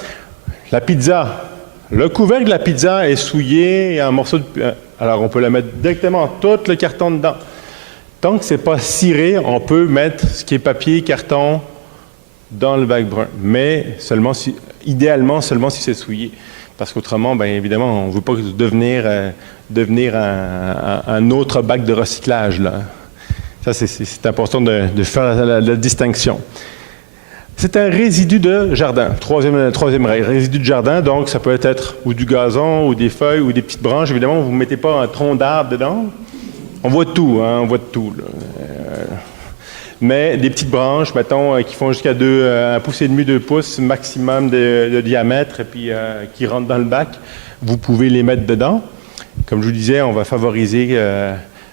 La pizza, le couvercle de la pizza est souillé et un morceau de... alors, on peut la mettre directement tout le carton dedans. Tant que ce n'est pas ciré, on peut mettre ce qui est papier, carton dans le bac brun, mais idéalement seulement si c'est souillé. Parce qu'autrement, bien évidemment, on ne veut pas devenir un autre bac de recyclage, là. Ça, c'est important de faire la distinction. C'est un résidu de jardin. Troisième règle, résidu de jardin, donc ça peut être ou du gazon, ou des feuilles, ou des petites branches. Évidemment, vous ne mettez pas un tronc d'arbre dedans. On voit de tout, hein, on voit de tout, là. Mais des petites branches, mettons, qui font jusqu'à 1,5 pouces, 2 pouces maximum de diamètre, et puis qui rentrent dans le bac, vous pouvez les mettre dedans. Comme je vous disais, on va favoriser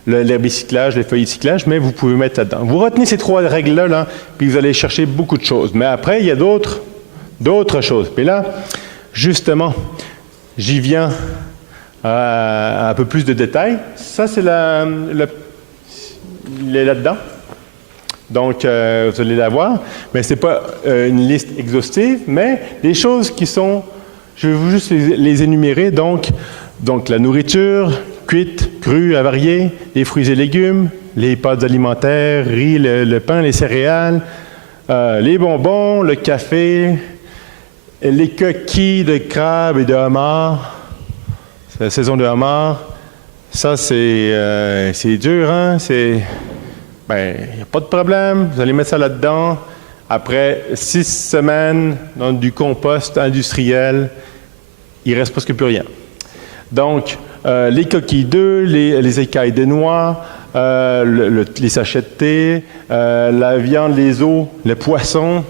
l'herbicyclage, les feuillicyclages, mais vous pouvez mettre là-dedans. Vous retenez ces 3 règles-là, là, puis vous allez chercher beaucoup de choses. Mais après, il y a d'autres choses. Puis là, justement, j'y viens à un peu plus de détails. Ça, c'est il est là-dedans. Donc, vous allez la voir. Mais ce n'est pas une liste exhaustive, mais les choses qui sont... Je vais vous juste les énumérer. Donc, la nourriture, cuite, crue, avariée, les fruits et légumes, les pâtes alimentaires, riz, le pain, les céréales, les bonbons, le café, les coquilles de crabe et de homard. C'est la saison de homard. Ça, c'est dur, hein? Ben, il n'y a pas de problème. Vous allez mettre ça là-dedans. Après 6 semaines dans du compost industriel, il ne reste presque plus rien. Donc, les coquilles d'œufs, les écailles de noix, les sachets de thé, la viande, les os, les poissons,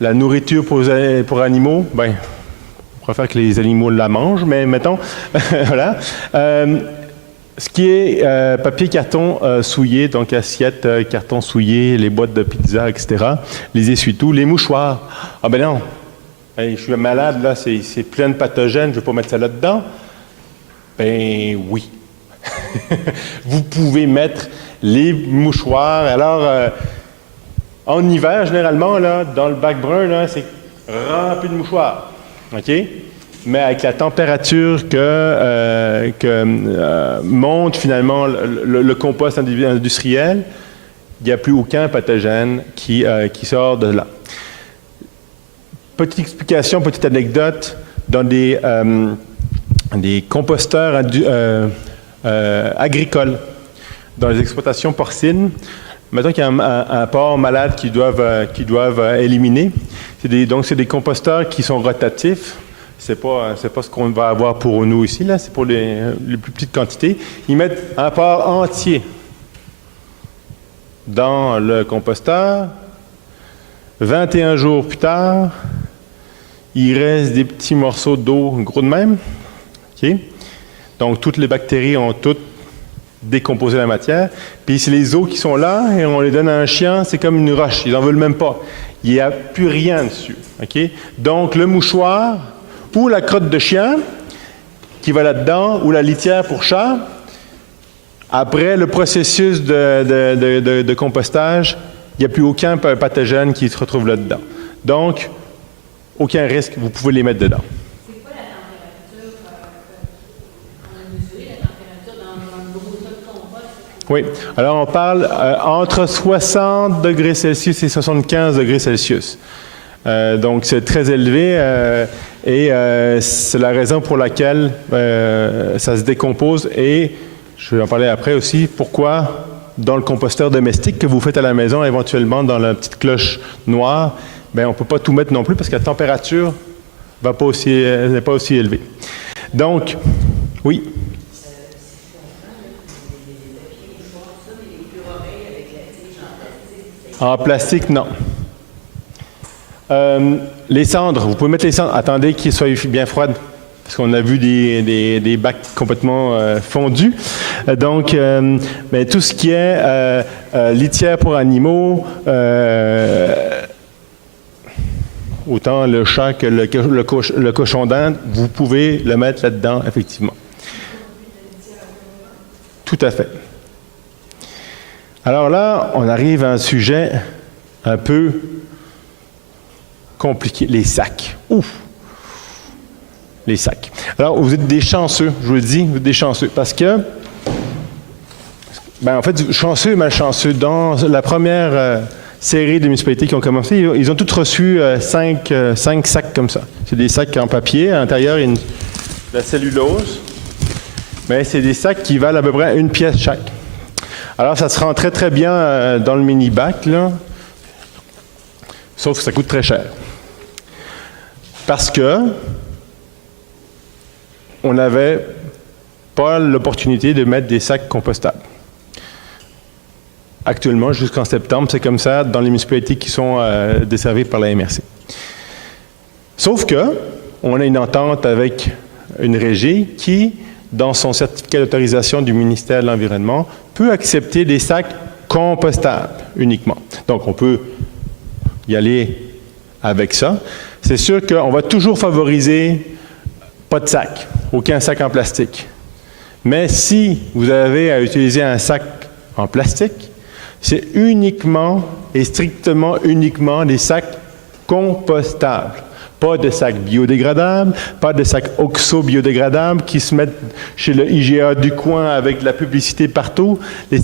la nourriture pour animaux. Ben, on préfère que les animaux la mangent, mais mettons, voilà. Ce qui est papier, carton souillé, donc assiette, carton souillé, les boîtes de pizza, etc., les essuie-tout, les mouchoirs. Ah ben non, hey, je suis malade, là, c'est plein de pathogènes, je ne vais pas mettre ça là-dedans. Ben oui. Vous pouvez mettre les mouchoirs. Alors, en hiver, généralement, là, dans le bac brun, là, c'est rempli de mouchoirs. OK? Mais avec la température que monte finalement le compost industriel, il n'y a plus aucun pathogène qui sort de là. Petite explication, petite anecdote, dans des composteurs agricoles, dans les exploitations porcines, mettons qu'il y a un porc malade qu'ils doivent éliminer. Donc, c'est des composteurs qui sont rotatifs. C'est pas ce qu'on va avoir pour nous ici, là, c'est pour les plus petites quantités. Ils mettent un porc entier dans le composteur. 21 jours plus tard, il reste des petits morceaux d'eau gros de même. Okay? Donc, toutes les bactéries ont toutes décomposé la matière. Puis, c'est les os qui sont là et on les donne à un chien, c'est comme une roche. Ils n'en veulent même pas. Il n'y a plus rien dessus. Okay? Donc, le mouchoir ou la crotte de chien qui va là-dedans, ou la litière pour chat, après le processus de compostage, il n'y a plus aucun pathogène qui se retrouve là-dedans. Donc, aucun risque, vous pouvez les mettre dedans. C'est quoi la température? On a mesuré la température dans le gros tas de compost? Oui. Alors, on parle entre 60 degrés Celsius et 75 degrés Celsius. Donc, c'est très élevé et c'est la raison pour laquelle ça se décompose. Et je vais en parler après aussi, pourquoi dans le composteur domestique que vous faites à la maison, éventuellement dans la petite cloche noire, bien, on ne peut pas tout mettre non plus parce que la température n'est pas aussi élevée. Donc, oui. En plastique, non. Les cendres, vous pouvez mettre les cendres. Attendez qu'ils soient bien froides, parce qu'on a vu des bacs complètement fondus. Donc, mais tout ce qui est litière pour animaux, autant le chat que le cochon d'Inde, vous pouvez le mettre là-dedans, effectivement. Tout à fait. Alors là, on arrive à un sujet un peu compliqué, les sacs. Ouf! Les sacs. Alors, vous êtes des chanceux, je vous le dis, vous êtes des chanceux, parce que Ben, en fait, chanceux et malchanceux. Dans la première série de municipalités qui ont commencé, ils ont toutes reçu 5 sacs comme ça. C'est des sacs en papier. À l'intérieur, il y a de la cellulose. Mais c'est des sacs qui valent à peu près 1 pièce chaque. Alors, ça se rend très, très bien dans le mini-bac, là. Sauf que ça coûte très cher. Parce que on n'avait pas l'opportunité de mettre des sacs compostables. Actuellement, jusqu'en septembre, c'est comme ça dans les municipalités qui sont desservies par la MRC. Sauf que, on a une entente avec une régie qui, dans son certificat d'autorisation du ministère de l'Environnement, peut accepter des sacs compostables uniquement. Donc, on peut y aller avec ça. C'est sûr qu'on va toujours favoriser pas de sac, aucun sac en plastique. Mais si vous avez à utiliser un sac en plastique, c'est uniquement et strictement uniquement des sacs compostables. Pas de sacs biodégradables, pas de sacs oxo-biodégradables qui se mettent chez le IGA du coin avec de la publicité partout. Les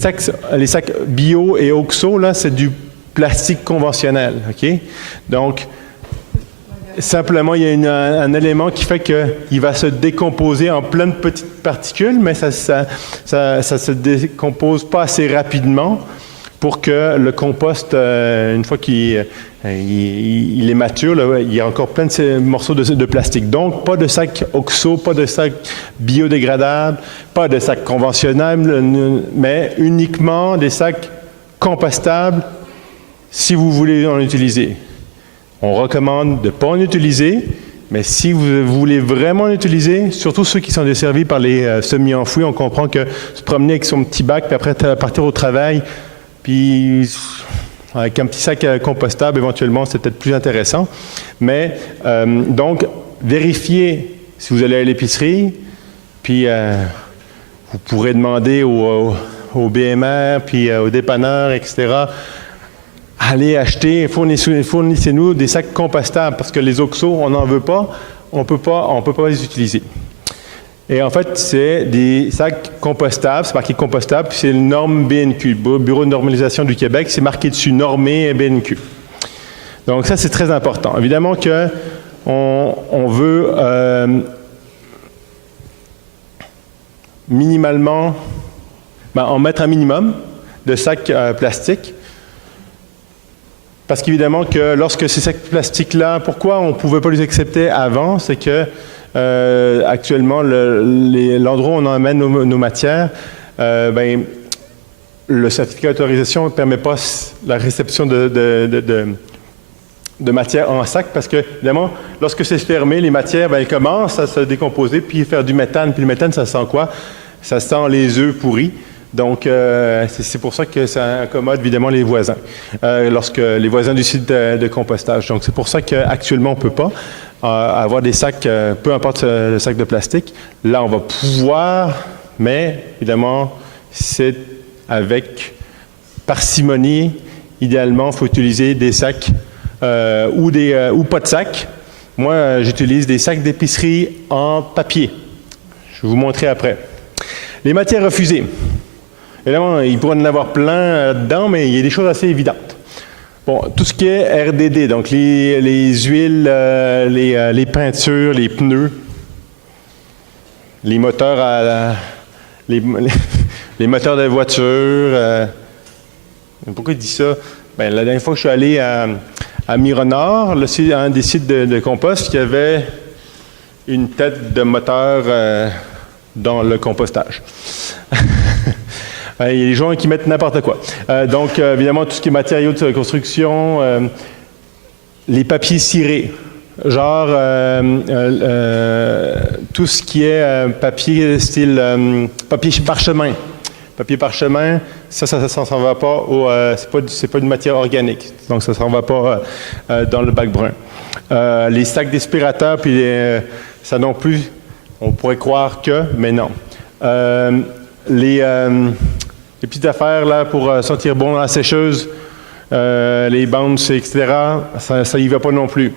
sacs bio et oxo, là, c'est du plastique conventionnel. OK? Donc, simplement, il y a un élément qui fait qu'il va se décomposer en plein de petites particules, mais ça se décompose pas assez rapidement pour que le compost, une fois qu'il est mature, là, il y a encore plein de ces morceaux de plastique. Donc, pas de sac oxo, pas de sac biodégradable, pas de sac conventionnel, mais uniquement des sacs compostables si vous voulez en utiliser. On recommande de ne pas en utiliser, mais si vous voulez vraiment en utiliser, surtout ceux qui sont desservis par les semi-enfouis, on comprend que se promener avec son petit bac, puis après partir au travail, puis avec un petit sac compostable, éventuellement, c'est peut-être plus intéressant. Mais donc, vérifiez si vous allez à l'épicerie, puis vous pourrez demander au BMR, puis au dépanneur, etc., allez acheter, fournissez-nous des sacs compostables, parce que les oxos, on n'en veut pas, on peut pas les utiliser. Et en fait, c'est des sacs compostables, c'est marqué compostable, puis c'est une norme BNQ, Bureau de normalisation du Québec, c'est marqué dessus, normé BNQ. Donc ça, c'est très important. Évidemment que on veut minimalement, en mettre un minimum de sacs plastiques, parce qu'évidemment que lorsque ces sacs plastiques-là, pourquoi on ne pouvait pas les accepter avant, c'est que actuellement, l'endroit où on emmène nos matières, le certificat d'autorisation ne permet pas la réception de matière en sac parce que, évidemment, lorsque c'est fermé, les matières, elles commencent à se décomposer puis faire du méthane. Puis le méthane, ça sent quoi? Ça sent les œufs pourris. Donc, c'est pour ça que ça incommode évidemment les voisins, lorsque les voisins du site de compostage. Donc, c'est pour ça qu'actuellement, on ne peut pas avoir des sacs, peu importe le sac de plastique. Là, on va pouvoir, mais évidemment, c'est avec parcimonie. Idéalement, il faut utiliser des sacs ou pas de sacs. Moi, j'utilise des sacs d'épicerie en papier. Je vais vous montrer après. Les matières refusées. Évidemment, il pourrait en avoir plein dedans, mais il y a des choses assez évidentes. Bon, tout ce qui est RDD, donc les huiles, les peintures, les pneus, les moteurs les moteurs de voiture. Pourquoi il dit ça? Bien, la dernière fois que je suis allé à Mironor, là, c'est un des sites de compost, il y avait une tête de moteur dans le compostage. Il y a des gens qui mettent n'importe quoi. Donc, évidemment, tout ce qui est matériaux de construction, les papiers cirés, genre tout ce qui est papier style papier parchemin. Papier parchemin, ça s'en va pas c'est pas une matière organique, donc ça s'en va pas dans le bac brun. Les sacs d'aspirateur, puis ça non plus, on pourrait croire que, mais non. Les petites affaires là pour sentir bon dans la sécheuse, les bandes, etc., ça y va pas non plus.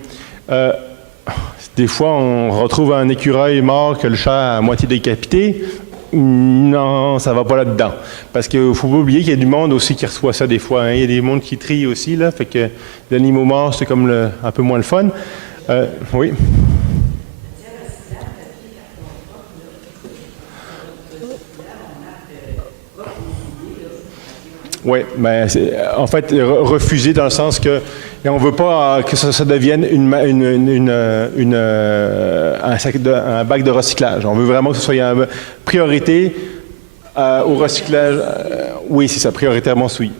Des fois, on retrouve un écureuil mort que le chat a à moitié décapité. Non, ça va pas là-dedans. Parce qu'il ne faut pas oublier qu'il y a du monde aussi qui reçoit ça des fois. Hein. Il y a des mondes qui trient aussi, là. Fait que les animaux morts, c'est comme un peu moins le fun. Oui. Oui, mais en fait, refuser dans le sens que on ne veut pas que ça devienne un bac de recyclage. On veut vraiment que ce soit une priorité au recyclage. Oui, c'est ça, prioritairement oui.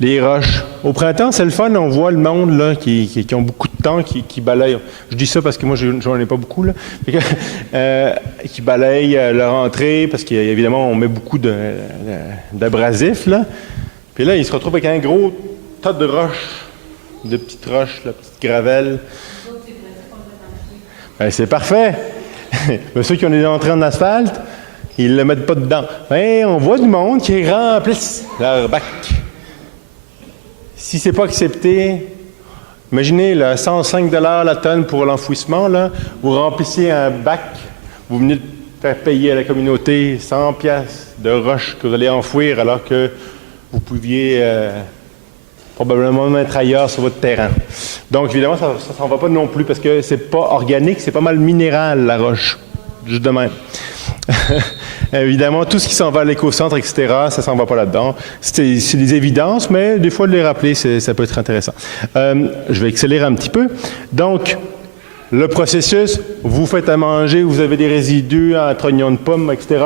Les roches. Au printemps, c'est le fun, on voit le monde là, qui ont beaucoup de temps, qui balayent. Je dis ça parce que moi, j'en ai pas beaucoup, là. Qui balayent leur entrée, parce qu'évidemment, on met beaucoup d'abrasifs, là. Puis là, ils se retrouvent avec un gros tas de roches, de petites roches, la petite gravelle. Ben, c'est parfait. Mais ceux qui ont des entrées en asphalte, ils ne le mettent pas dedans. Ben, on voit du monde qui remplissent leur bac. Si ce n'est pas accepté, imaginez là, 105 $ la tonne pour l'enfouissement, là, vous remplissez un bac, vous venez de faire payer à la communauté 100 piastres de roches que vous allez enfouir alors que vous pouviez probablement mettre ailleurs sur votre terrain. Donc évidemment, ça ne s'en va pas non plus parce que c'est pas organique, c'est pas mal minéral la roche, juste de même. Évidemment, tout ce qui s'en va à l'écocentre, etc., ça s'en va pas là-dedans. C'est des évidences, mais des fois, de les rappeler, ça peut être intéressant. Je vais accélérer un petit peu. Donc, le processus, vous faites à manger, vous avez des résidus entre oignons de pomme, etc.,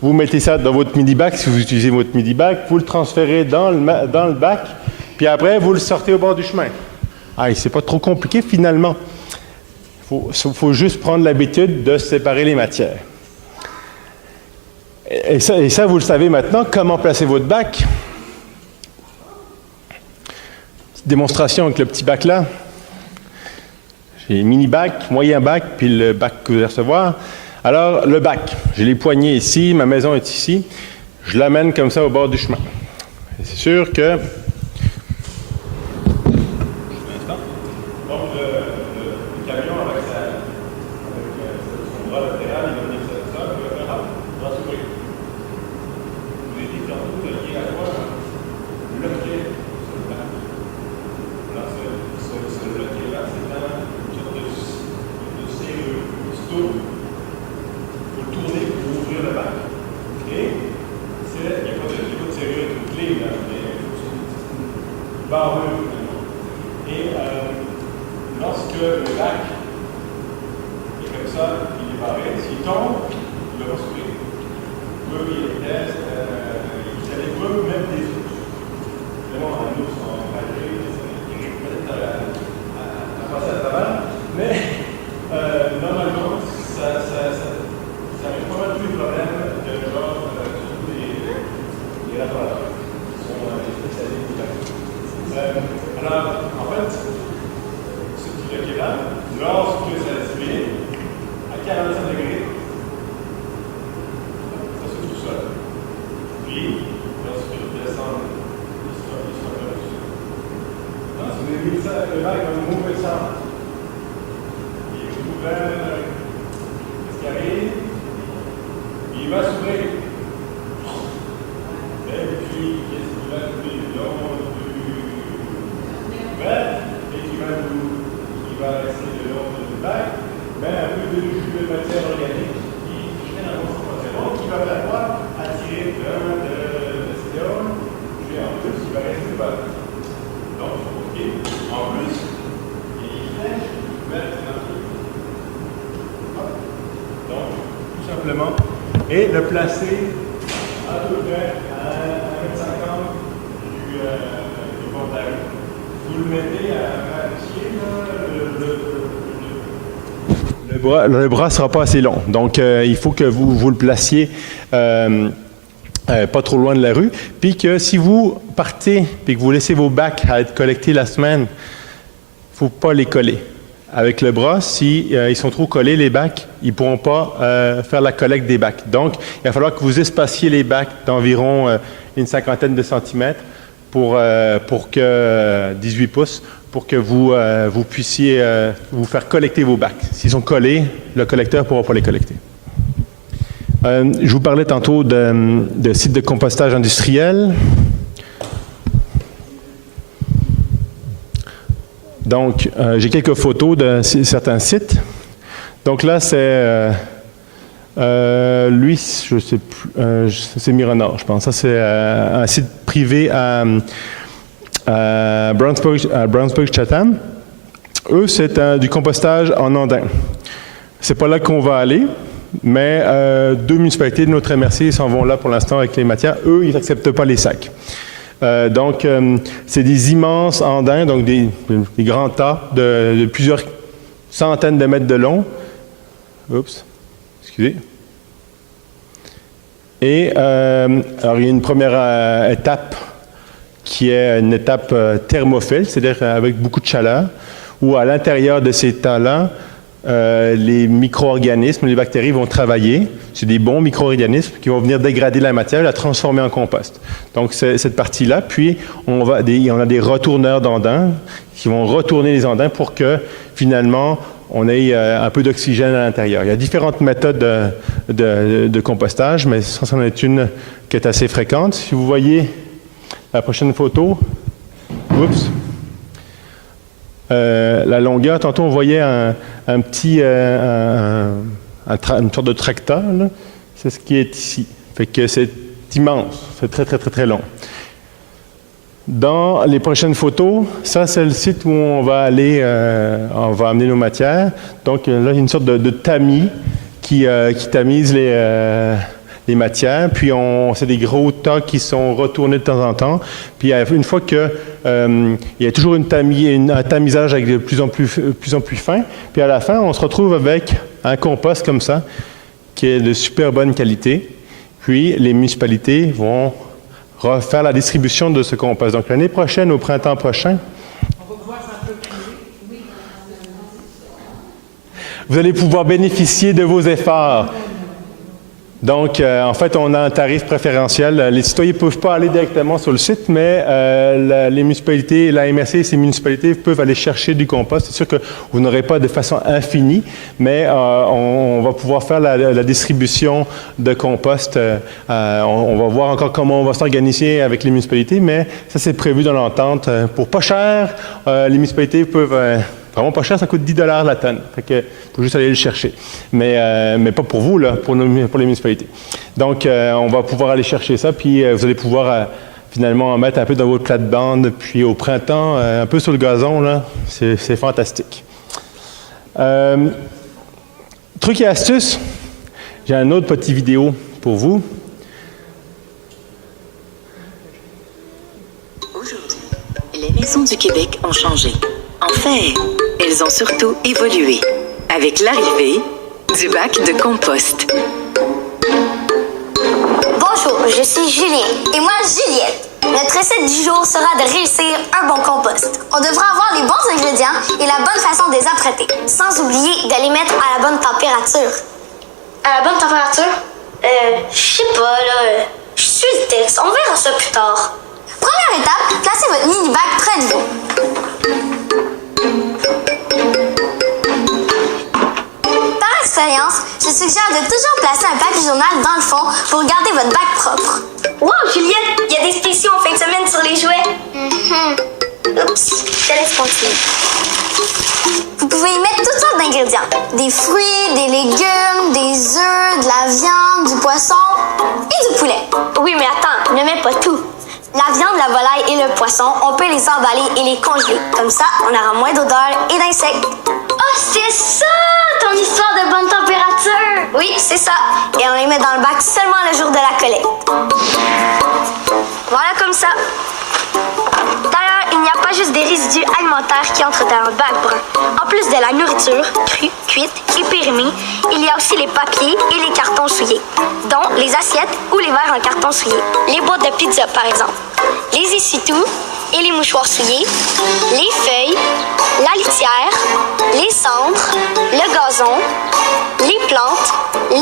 vous mettez ça dans votre midi-bac, si vous utilisez votre midi-bac, vous le transférez dans le bac, puis après, vous le sortez au bord du chemin. Ah, c'est pas trop compliqué, finalement. Il faut juste prendre l'habitude de séparer les matières. Et ça, vous le savez maintenant, comment placer votre bac. Petite démonstration avec le petit bac là. J'ai mini-bac, moyen bac, puis le bac que vous allez recevoir. Alors, le bac, j'ai les poignées ici, ma maison est ici. Je l'amène comme ça au bord du chemin. Et c'est sûr que... Donc, le camion avec son bras latéral, il va venir ça, il va faire va s'ouvrir. Je vous ai dit tantôt, il y a à quoi loquet sur le bac. Alors, ce loquet-là, c'est une sorte de serrure, de stoupe. Il faut le tourner pour ouvrir le bac. Et il n'y a pas de serrure avec une clé, là, mais c'est une barrure. Et lorsque le bac est comme ça, il est barré, s'il tombe, il va s'ouvrir. Vous pouvez les tests, vous allez voir même des ours. Vraiment, un ours en malgré, il arrive peut-être à passer à travers, mais normalement, ça règle pas mal tous les problèmes de genre, surtout les laboratoires qui sont les spécialistes du bac. Alors, en fait, ce petit loquet-là, lorsque ça se met à 45 degrés, ça s'ouvre tout seul. Puis, lorsque je descends, il sera comme ça. Non, si vous avez mis ça, le bac va mourir ça. Il est ouvert, qu'est-ce qui arrive? Il va s'ouvrir. Et puis, qu'est-ce qui va couler le long du bac et qui va rester le long du bac? Ben, un peu de jus de matière organique qui fait la concentration, qui va faire quoi? Attirer de l'acétone, et en plus, il va rester le bac. Donc, OK. En plus, il est flèche, ouverte dans le pied. Donc, tout simplement, et le placer à peu près à 1,50 m du bord de la rue. Vous le mettez à pied, le bras ne sera pas assez long. Donc, il faut que vous le placiez pas trop loin de la rue. Puis que si vous partez et que vous laissez vos bacs à être collectés la semaine, il ne faut pas les coller. Avec le bras, si ils sont trop collés, les bacs, ils ne pourront pas faire la collecte des bacs. Donc, il va falloir que vous espaciez les bacs d'environ une cinquantaine de centimètres pour que 18 pouces pour que vous puissiez vous faire collecter vos bacs. S'ils sont collés, le collecteur ne pourra pas les collecter. Je vous parlais tantôt de sites de compostage industriel. Donc, j'ai quelques photos de certains sites. Donc là, c'est lui, je ne sais plus, c'est Mironor, je pense. Ça, c'est un site privé à Brownsburg-Chatham. Eux, c'est du compostage en andin. C'est pas là qu'on va aller, mais deux municipalités de notre MRC s'en vont là pour l'instant avec les matières. Eux, ils n'acceptent pas les sacs. Donc, c'est des immenses andins, donc des grands tas de plusieurs centaines de mètres de long. Oups, excusez. Et alors, il y a une première étape qui est une étape thermophile, c'est-à-dire avec beaucoup de chaleur, où à l'intérieur de ces tas-là, les micro-organismes, les bactéries vont travailler. C'est des bons micro-organismes qui vont venir dégrader la matière et la transformer en compost. Donc, c'est cette partie-là. Puis, on a des retourneurs d'andins qui vont retourner les andins pour que, finalement, on ait un peu d'oxygène à l'intérieur. Il y a différentes méthodes de compostage, mais ça, c'en est une qui est assez fréquente. Si vous voyez la prochaine photo, oups, la longueur, tantôt on voyait une sorte de tracteur, c'est ce qui est ici. Fait que c'est immense, c'est très, très, très, très long. Dans les prochaines photos, ça c'est le site où on va aller, on va amener nos matières. Donc là, il y a une sorte de tamis qui tamise les matières, puis c'est des gros tas qui sont retournés de temps en temps. Puis une fois que il y a toujours un tamisage avec de plus en plus fin, puis à la fin, on se retrouve avec un compost comme ça, qui est de super bonne qualité. Puis les municipalités vont refaire la distribution de ce compost. Donc l'année prochaine, au printemps prochain, vous allez pouvoir bénéficier de vos efforts. Donc, en fait, on a un tarif préférentiel. Les citoyens ne peuvent pas aller directement sur le site, mais les municipalités, la MRC et ces municipalités peuvent aller chercher du compost. C'est sûr que vous n'aurez pas de façon infinie, mais on va pouvoir faire la distribution de compost. On va voir encore comment on va s'organiser avec les municipalités, mais ça, c'est prévu dans l'entente. Pour pas cher, les municipalités peuvent... Vraiment pas cher, ça coûte 10 $ la tonne. Fait que faut juste aller le chercher. Mais pas pour vous, là, pour les municipalités. Donc, on va pouvoir aller chercher ça, puis vous allez pouvoir finalement en mettre un peu dans votre plate-bande, puis au printemps, un peu sur le gazon, là, c'est fantastique. Truc et astuce, j'ai un autre petit vidéo pour vous. Aujourd'hui, les maisons du Québec ont changé. En fait, elles ont surtout évolué avec l'arrivée du bac de compost. Bonjour, je suis Julien. Et moi, Juliette. Notre recette du jour sera de réussir un bon compost. On devra avoir les bons ingrédients et la bonne façon de les apprêter, sans oublier de les mettre à la bonne température. À la bonne température? Je sais pas, là. Je suis le texte. On verra ça plus tard. Première étape, placez votre mini-bac près de vous. Je suggère de toujours placer un papier journal dans le fond pour garder votre bac propre. Wow, Juliette, il y a des spéciaux en fin de semaine sur les jouets. Oups, je te laisse continuer. Vous pouvez y mettre toutes sortes d'ingrédients. Des fruits, des légumes, des œufs, de la viande, du poisson et du poulet. Oui, mais attends, ne mets pas tout. La viande, la volaille et le poisson, on peut les emballer et les congeler. Comme ça, on aura moins d'odeur et d'insectes. Oh, c'est ça, ton histoire de bonne température! Oui, c'est ça. Et on les met dans le bac seulement le jour de la collecte. Voilà comme ça. D'ailleurs, il n'y a pas juste des résidus alimentaires qui entrent dans le bac brun. En plus de la nourriture, crue, cuite et périmée, il y a aussi les papiers et les cartons souillés, dont les assiettes ou les verres en carton souillé, les boîtes de pizza par exemple, les essuie-tout et les mouchoirs souillés, les feuilles, la litière, les cendres, le gazon, les plantes,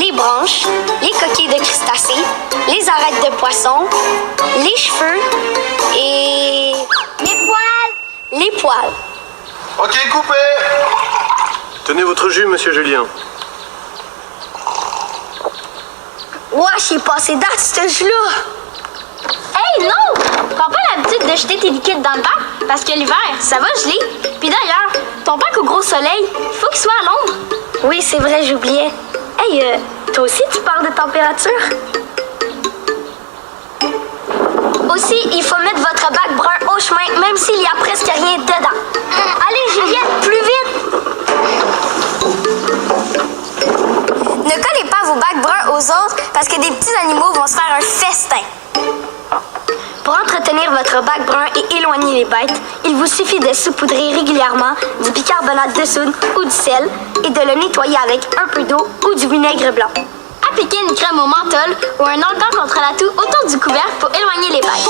les branches, les coquilles de crustacés, les arêtes de poissons, les cheveux et... les poils! Les poils. Ok, coupé. Tenez votre jus, monsieur Julien. Wesh, il est passé date, ce jus-là! Hey, non! Prends pas l'habitude de jeter tes liquides dans le bac, parce que l'hiver, ça va geler. Puis d'ailleurs, ton bac au gros soleil, faut qu'il soit à l'ombre. Oui, c'est vrai, j'oubliais. Hey, toi aussi, tu parles de température? Aussi, il faut mettre votre bac brun au chemin, même s'il y a presque rien dedans. Allez, Juliette, plus vite! Ne collez pas vos bacs bruns aux autres parce que des petits animaux vont se faire un festin. Pour entretenir votre bac brun et éloigner les bêtes, il vous suffit de saupoudrer régulièrement du bicarbonate de soude ou du sel et de le nettoyer avec un peu d'eau ou du vinaigre blanc. Appliquez une crème au menthol ou un onguent contre la toux autour du couvercle pour éloigner les bêtes.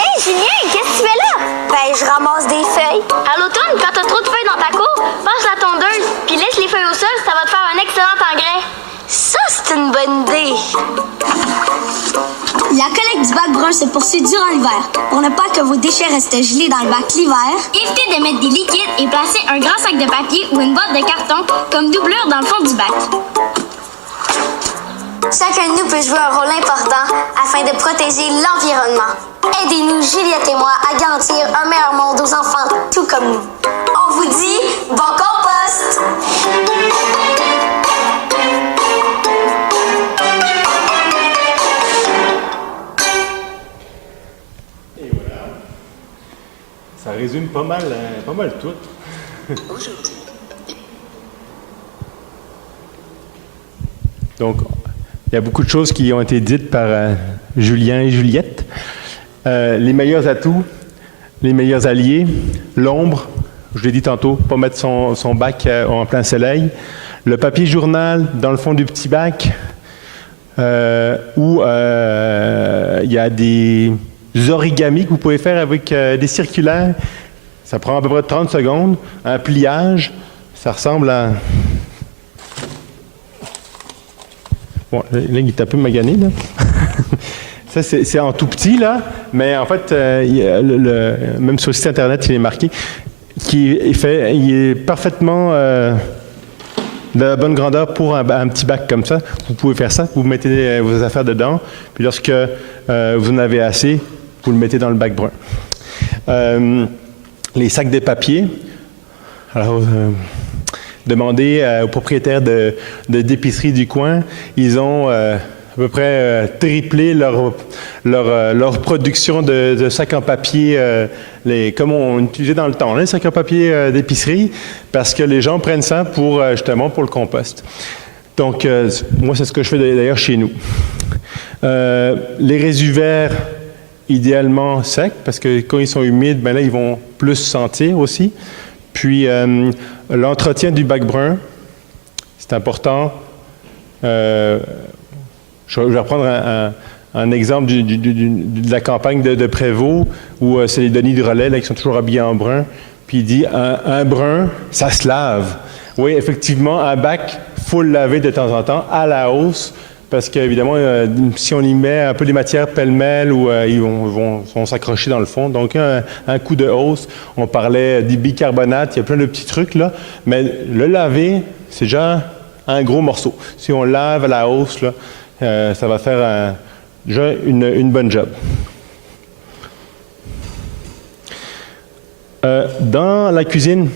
Hey Julien, qu'est-ce que tu fais là? Ben, je ramasse des feuilles. À l'automne, quand t'as trop de feuilles dans ta cour, passe la tondeuse, puis laisse les feuilles au sol, ça va te faire un excellent engrais. Ça, c'est une bonne idée. La collecte du bac brun se poursuit durant l'hiver. Pour ne pas que vos déchets restent gelés dans le bac l'hiver, Évitez de mettre des liquides et placez un grand sac de papier ou une boîte de carton comme doublure dans le fond du bac. Chacun de nous peut jouer un rôle important afin de protéger l'environnement. Aidez-nous, Juliette et moi, à garantir un meilleur monde aux enfants, tout comme nous. On vous dit bon compost! Ça résume pas mal tout. Donc, il y a beaucoup de choses qui ont été dites par Julien et Juliette. Les meilleurs atouts, les meilleurs alliés, l'ombre, je l'ai dit tantôt, pas mettre son bac en plein soleil, le papier journal dans le fond du petit bac, où il y a des origamis que vous pouvez faire avec des circulaires. Ça prend à peu près 30 secondes. Un pliage, ça ressemble à... Bon, là, il est un peu magané, là. Ça, c'est en tout petit, là, mais en fait, même sur le site Internet, il est marqué qu'il est parfaitement de la bonne grandeur pour un petit bac comme ça. Vous pouvez faire ça, vous mettez vos affaires dedans, puis lorsque vous en avez assez, vous le mettez dans le bac brun. Les sacs de papier. Alors, demandez aux propriétaires d'épicerie du coin. Ils ont à peu près triplé leur production de sacs en papier, comme on utilisait dans le temps, les sacs en papier d'épicerie, parce que les gens prennent ça justement pour le compost. Donc, moi, c'est ce que je fais d'ailleurs chez nous. Les résidus verts, idéalement secs, parce que quand ils sont humides, ben là, ils vont plus sentir aussi. Puis, l'entretien du bac brun, c'est important. Je vais reprendre un exemple de la campagne de Prévost, où c'est les Denis de relais là, qui sont toujours habillés en brun. Puis il dit, un brun, ça se lave. Oui, effectivement, un bac, il faut le laver de temps en temps, à la hausse, parce qu'évidemment, si on y met un peu des matières pêle-mêle, ils vont s'accrocher dans le fond. Donc, un coup de hausse, on parlait du bicarbonate, il y a plein de petits trucs là, mais le laver, c'est déjà un gros morceau. Si on lave à la hausse, là, ça va faire déjà une bonne job. Dans la cuisine,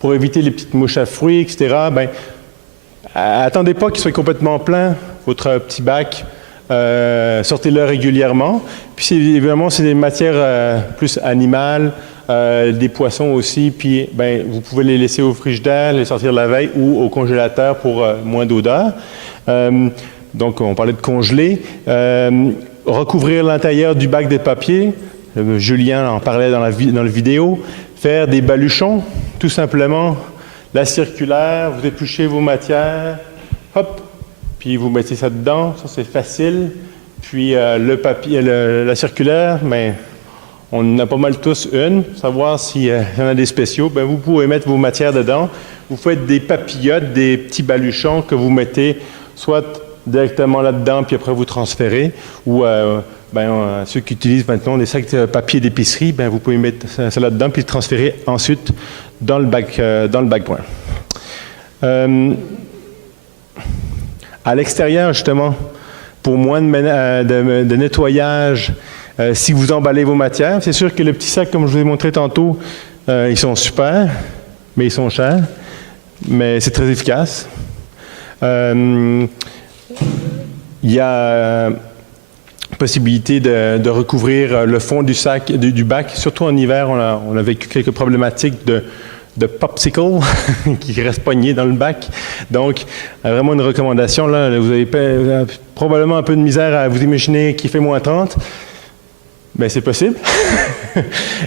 pour éviter les petites mouches à fruits, etc., ben, attendez pas qu'il soit complètement plein, votre petit bac. Sortez-le régulièrement. Puis évidemment, c'est des matières plus animales, des poissons aussi. Puis ben, vous pouvez les laisser au frigidaire, les sortir la veille ou au congélateur pour moins d'odeur. Donc, on parlait de congeler. Recouvrir l'intérieur du bac de papier. Julien en parlait dans la vidéo. Faire des baluchons, tout simplement. La circulaire, vous épluchez vos matières, hop, puis vous mettez ça dedans, ça c'est facile. Puis le papier, la circulaire, mais On en a pas mal tous une. Pour savoir s'il y en a des spéciaux, ben vous pouvez mettre vos matières dedans. Vous faites des papillotes, des petits baluchons que vous mettez soit directement là-dedans, puis après vous transférez, ou ceux qui utilisent maintenant des sacs de papier d'épicerie, ben vous pouvez mettre ça là-dedans, puis le transférer ensuite dans le bac brun. À l'extérieur, justement, pour moins de nettoyage, si vous emballez vos matières, c'est sûr que le petit sac, comme je vous ai montré tantôt, ils sont super, mais ils sont chers, mais c'est très efficace. Il y a possibilité de recouvrir le fond du sac, du bac. Surtout en hiver, on a vécu quelques problématiques de popsicle qui restent pognés dans le bac. Donc, vraiment une recommandation. Là, vous avez probablement un peu de misère à vous imaginer qu'il fait moins 30. Bien, c'est possible.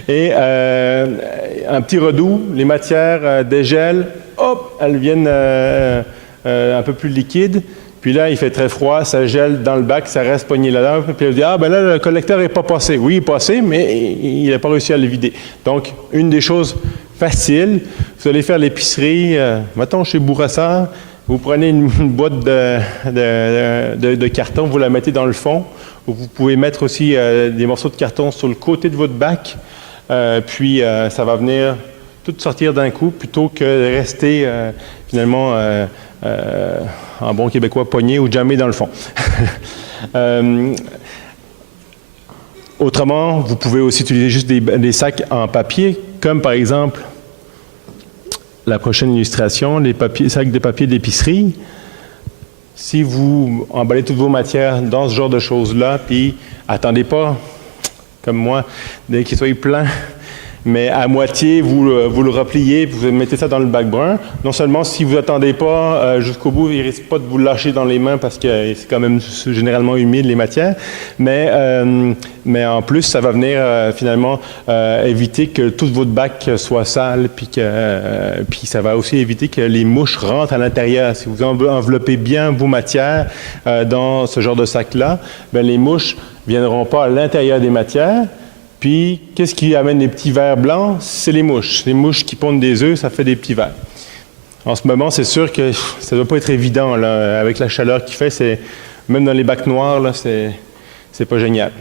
Et un petit redout, les matières dégèlent, hop, elles viennent un peu plus liquides. Puis là, il fait très froid, ça gèle dans le bac, ça reste pogné là-dedans. Puis il dit, ah ben là, le collecteur n'est pas passé. Oui, il est passé, mais il n'a pas réussi à le vider. Donc, une des choses faciles, vous allez faire l'épicerie, mettons chez Bourassa, vous prenez une boîte de carton, vous la mettez dans le fond. Vous pouvez mettre aussi des morceaux de carton sur le côté de votre bac, puis ça va venir tout sortir d'un coup, plutôt que de rester finalement en bon québécois pogné ou jamais dans le fond. Autrement, vous pouvez aussi utiliser juste des sacs en papier, comme par exemple la prochaine illustration, les sacs de papier d'épicerie. Si vous emballez toutes vos matières dans ce genre de choses-là, puis attendez pas, comme moi, dès qu'ils soient pleins, mais à moitié, vous le repliez, vous mettez ça dans le bac brun. Non seulement si vous n'attendez pas jusqu'au bout, il ne risque pas de vous lâcher dans les mains parce que c'est quand même généralement humide, les matières, mais en plus, ça va venir finalement éviter que tout votre bac soit sale, puis ça va aussi éviter que les mouches rentrent à l'intérieur. Si vous enveloppez bien vos matières dans ce genre de sac-là, bien, les mouches ne viendront pas à l'intérieur des matières. Puis, qu'est-ce qui amène les petits vers blancs? C'est les mouches. Les mouches qui pondent des œufs, ça fait des petits vers. En ce moment, c'est sûr que ça ne doit pas être évident. Là, avec la chaleur qu'il fait, même dans les bacs noirs, là, c'est pas génial.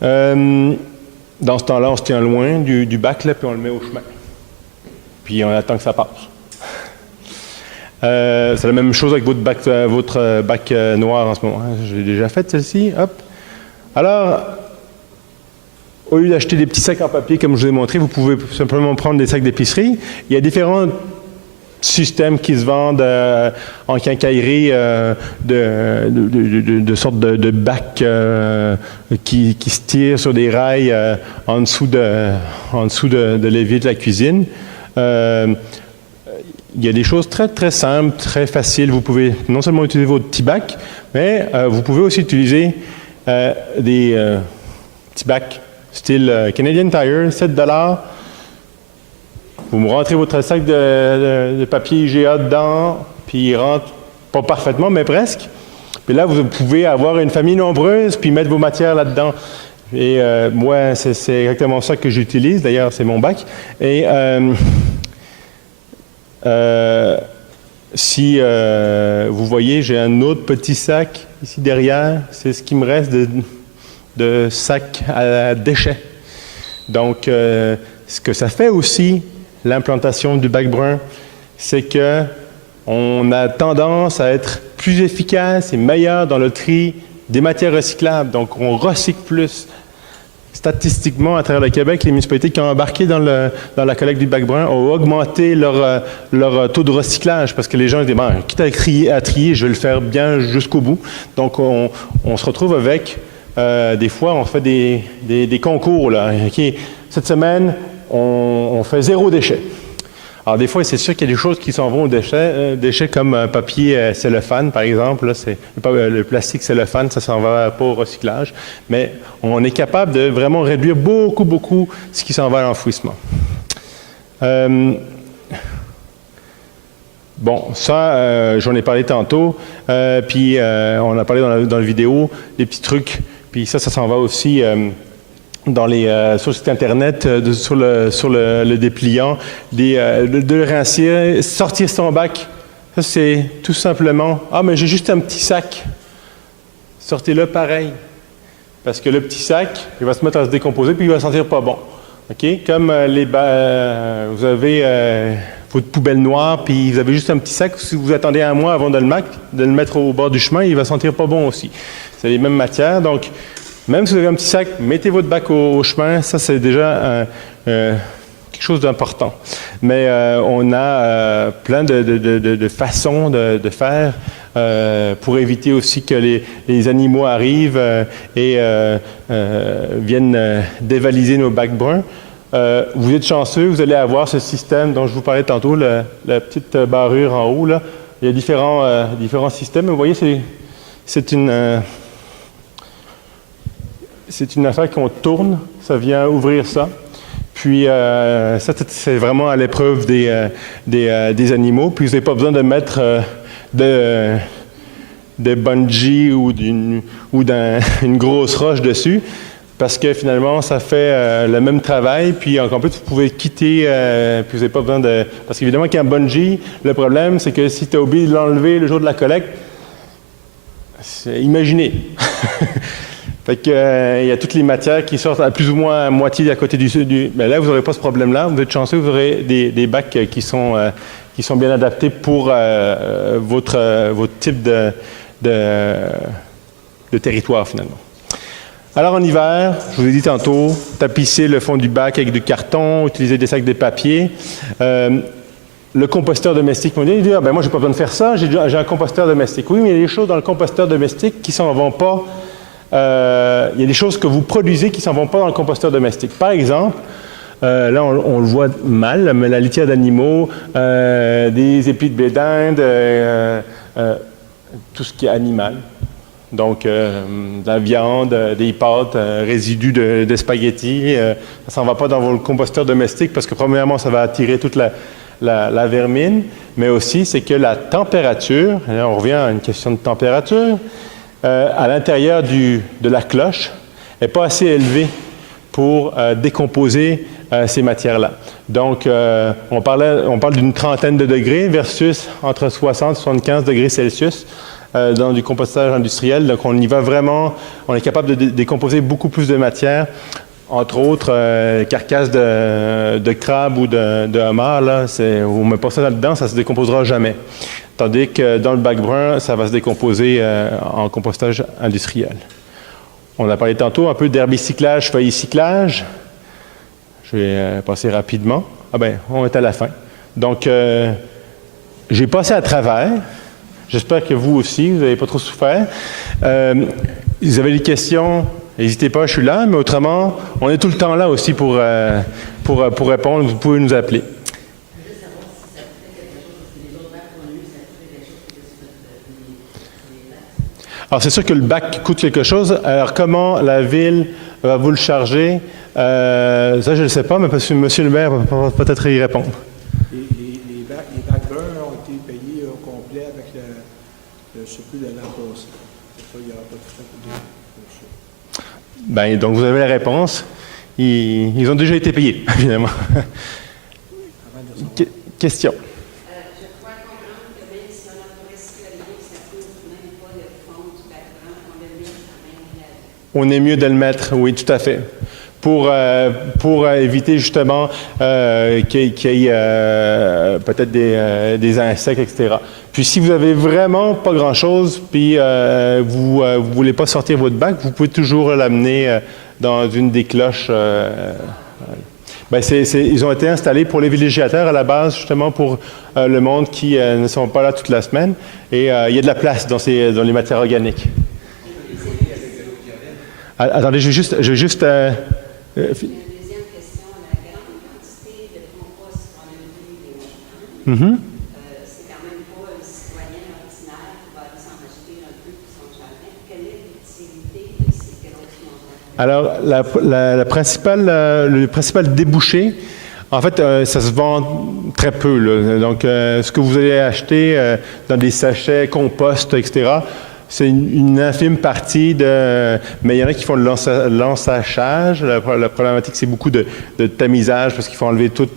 Dans ce temps-là, on se tient loin du bac, là, puis on le met au chemin. Puis on attend que ça passe. C'est la même chose avec votre bac noir en ce moment. Je l'ai déjà fait, celle-ci. Hop. Alors, au lieu d'acheter des petits sacs en papier, comme je vous ai montré, vous pouvez simplement prendre des sacs d'épicerie. Il y a différents systèmes qui se vendent en quincaillerie de sortes de bacs qui se tirent sur des rails en dessous de l'évier de la cuisine. Il y a des choses très, très simples, très faciles. Vous pouvez non seulement utiliser votre petit bac, mais vous pouvez aussi utiliser des petits bacs style Canadian Tire, 7 $. Vous me rentrez votre sac de papier IGA dedans, puis il rentre pas parfaitement, mais presque. Puis là, vous pouvez avoir une famille nombreuse, puis mettre vos matières là-dedans. Et moi, c'est exactement ça que j'utilise. D'ailleurs, c'est mon bac. Et si vous voyez, j'ai un autre petit sac ici derrière. C'est ce qui me reste de sacs à déchets. Donc, ce que ça fait aussi, l'implantation du bac brun, c'est que on a tendance à être plus efficace et meilleur dans le tri des matières recyclables. Donc, on recycle plus. Statistiquement, à travers le Québec, les municipalités qui ont embarqué dans la collecte du bac brun ont augmenté leur taux de recyclage parce que les gens disent, quitte à trier, je vais le faire bien jusqu'au bout. Donc, on se retrouve avec des fois, on fait des concours. Là. Okay. Cette semaine, on fait 0 déchet. Alors, des fois, c'est sûr qu'il y a des choses qui s'en vont aux déchets comme papier cellophane, par exemple. Là, le plastique cellophane, ça s'en va pas au recyclage. Mais on est capable de vraiment réduire beaucoup, beaucoup ce qui s'en va à l'enfouissement. Bon, ça, j'en ai parlé tantôt. Puis, on a parlé dans la vidéo, des petits trucs. Puis ça s'en va aussi sur le site Internet, sur le dépliant, de le rincir, sortir son bac. Ça, c'est tout simplement, « Ah, mais j'ai juste un petit sac. » Sortez-le pareil. Parce que le petit sac, il va se mettre à se décomposer, puis il va sentir pas bon. OK? Comme vous avez votre poubelle noire, puis vous avez juste un petit sac, si vous attendez un mois avant de le mettre au bord du chemin, il va sentir pas bon aussi. C'est les mêmes matières, donc même si vous avez un petit sac, mettez votre bac au chemin, ça c'est déjà quelque chose d'important. Mais on a plein de façons de faire pour éviter aussi que les animaux arrivent et viennent dévaliser nos bacs bruns. Vous êtes chanceux, vous allez avoir ce système dont je vous parlais tantôt, la petite barrure en haut, là. Il y a différents systèmes. Vous voyez, c'est une affaire qu'on tourne, ça vient ouvrir ça. Puis, ça, c'est vraiment à l'épreuve des animaux. Puis, vous n'avez pas besoin de mettre de bungee ou d'une grosse roche dessus, parce que finalement, ça fait le même travail. Puis, en plus, vous pouvez quitter, puis vous n'avez pas besoin de... Parce qu'évidemment, qu'un bungee, le problème, c'est que si tu as oublié de l'enlever le jour de la collecte, imaginez. Fait que, il y a toutes les matières qui sortent à plus ou moins à moitié à côté du mais là, vous n'aurez pas ce problème-là. Vous êtes chanceux, vous aurez des bacs qui sont bien adaptés pour votre type de territoire, finalement. Alors, en hiver, je vous ai dit tantôt, tapisser le fond du bac avec du carton, utiliser des sacs de papier. Le composteur domestique, on dit, ah, ben moi, j'ai pas besoin de faire ça, j'ai un composteur domestique. Oui, mais il y a des choses dans le composteur domestique qui s'en vont pas. Il y a des choses que vous produisez qui ne s'en vont pas dans le composteur domestique. Par exemple, là, on le voit mal, mais la litière d'animaux, des épis de blé d'Inde, tout ce qui est animal. Donc, de la viande, des pâtes, résidus de spaghettis, ça ne s'en va pas dans votre composteur domestique parce que, premièrement, ça va attirer toute la vermine, mais aussi, c'est que la température, et là, on revient à une question de température, à l'intérieur de la cloche n'est pas assez élevée pour décomposer ces matières-là. Donc, on parle d'une trentaine de degrés versus entre 60 et 75 degrés Celsius dans du compostage industriel. Donc, on y va vraiment, on est capable de décomposer beaucoup plus de matière, entre autres carcasses de crabe ou de homard. Là, vous ne mettez pas ça là-dedans, ça ne se décomposera jamais. Tandis que dans le bac brun, ça va se décomposer en compostage industriel. On a parlé tantôt un peu d'herbicyclage, feuillicyclage. Je vais passer rapidement. Ah ben, on est à la fin. Donc, j'ai passé à travers. J'espère que vous aussi, vous n'avez pas trop souffert. Vous avez des questions, n'hésitez pas, je suis là. Mais autrement, on est tout le temps là aussi pour répondre. Vous pouvez nous appeler. Alors, c'est sûr que le bac coûte quelque chose. Alors, comment la Ville va vous le charger? Ça, je ne le sais pas, mais M. le maire va peut-être y répondre. Les bacs bruns ont été payés au complet avec le surplus de l'an passé. C'est ça, il n'y aura pas de frais pour ça. Bien, donc, vous avez la réponse. Ils ont déjà été payés, évidemment. Question. On est mieux de le mettre, oui, tout à fait. Pour éviter justement qu'il y ait peut-être des insectes, etc. Puis si vous avez vraiment pas grand-chose, puis vous ne voulez pas sortir votre bac, vous pouvez toujours l'amener dans une des cloches. Ils ont été installés pour les villégiateurs à la base, justement pour le monde qui ne sont pas là toute la semaine. Et il y a de la place dans les matières organiques. Attendez, je vais juste Une deuxième question, la grande quantité de compost qu'on a vu c'est quand même pas un citoyen ordinaire qui va aller s'en acheter un peu pour son jardin. Quelle est l'utilité de ces grosses montagnes? Alors, le principal débouché, en fait, ça se vend très peu, là. Donc, ce que vous allez acheter dans des sachets compost, etc., C'est une infime partie mais il y en a qui font le lançachage. La problématique, c'est beaucoup de tamisage parce qu'il faut enlever tout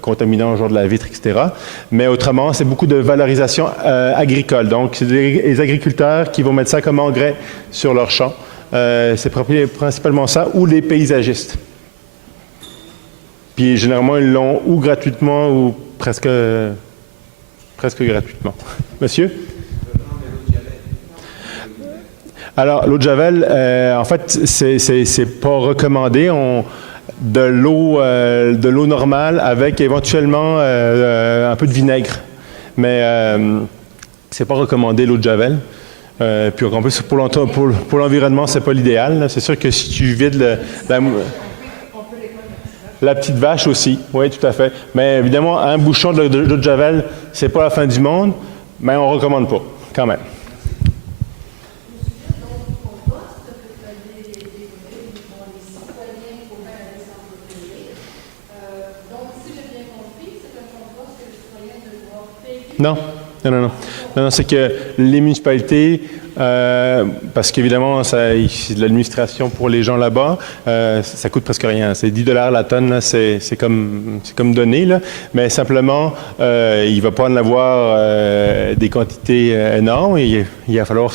contaminant, genre de la vitre, etc. Mais autrement, c'est beaucoup de valorisation agricole. Donc, c'est les agriculteurs qui vont mettre ça comme engrais sur leur champ. C'est principalement ça, ou les paysagistes. Puis généralement, ils l'ont ou gratuitement ou presque gratuitement. Monsieur? Alors, l'eau de Javel, en fait, c'est pas recommandé. De l'eau normale avec éventuellement un peu de vinaigre. Mais c'est pas recommandé, l'eau de Javel. Puis en plus, pour l'environnement, c'est pas l'idéal. C'est sûr que si tu vides la petite vache aussi, oui, tout à fait. Mais évidemment, un bouchon d'eau de Javel, c'est pas la fin du monde, mais on recommande pas, quand même. Non, c'est que les municipalités, parce qu'évidemment, c'est de l'administration pour les gens là-bas, ça coûte presque rien. C'est 10 $ la tonne, là, c'est comme donné, là. Mais simplement, il ne va pas en avoir des quantités énormes. Il va falloir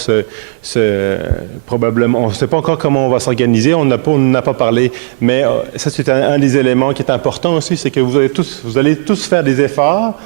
probablement, on ne sait pas encore comment on va s'organiser, on n'a pas parlé, mais ça, c'est un des éléments qui est important aussi, c'est que vous allez tous faire des efforts.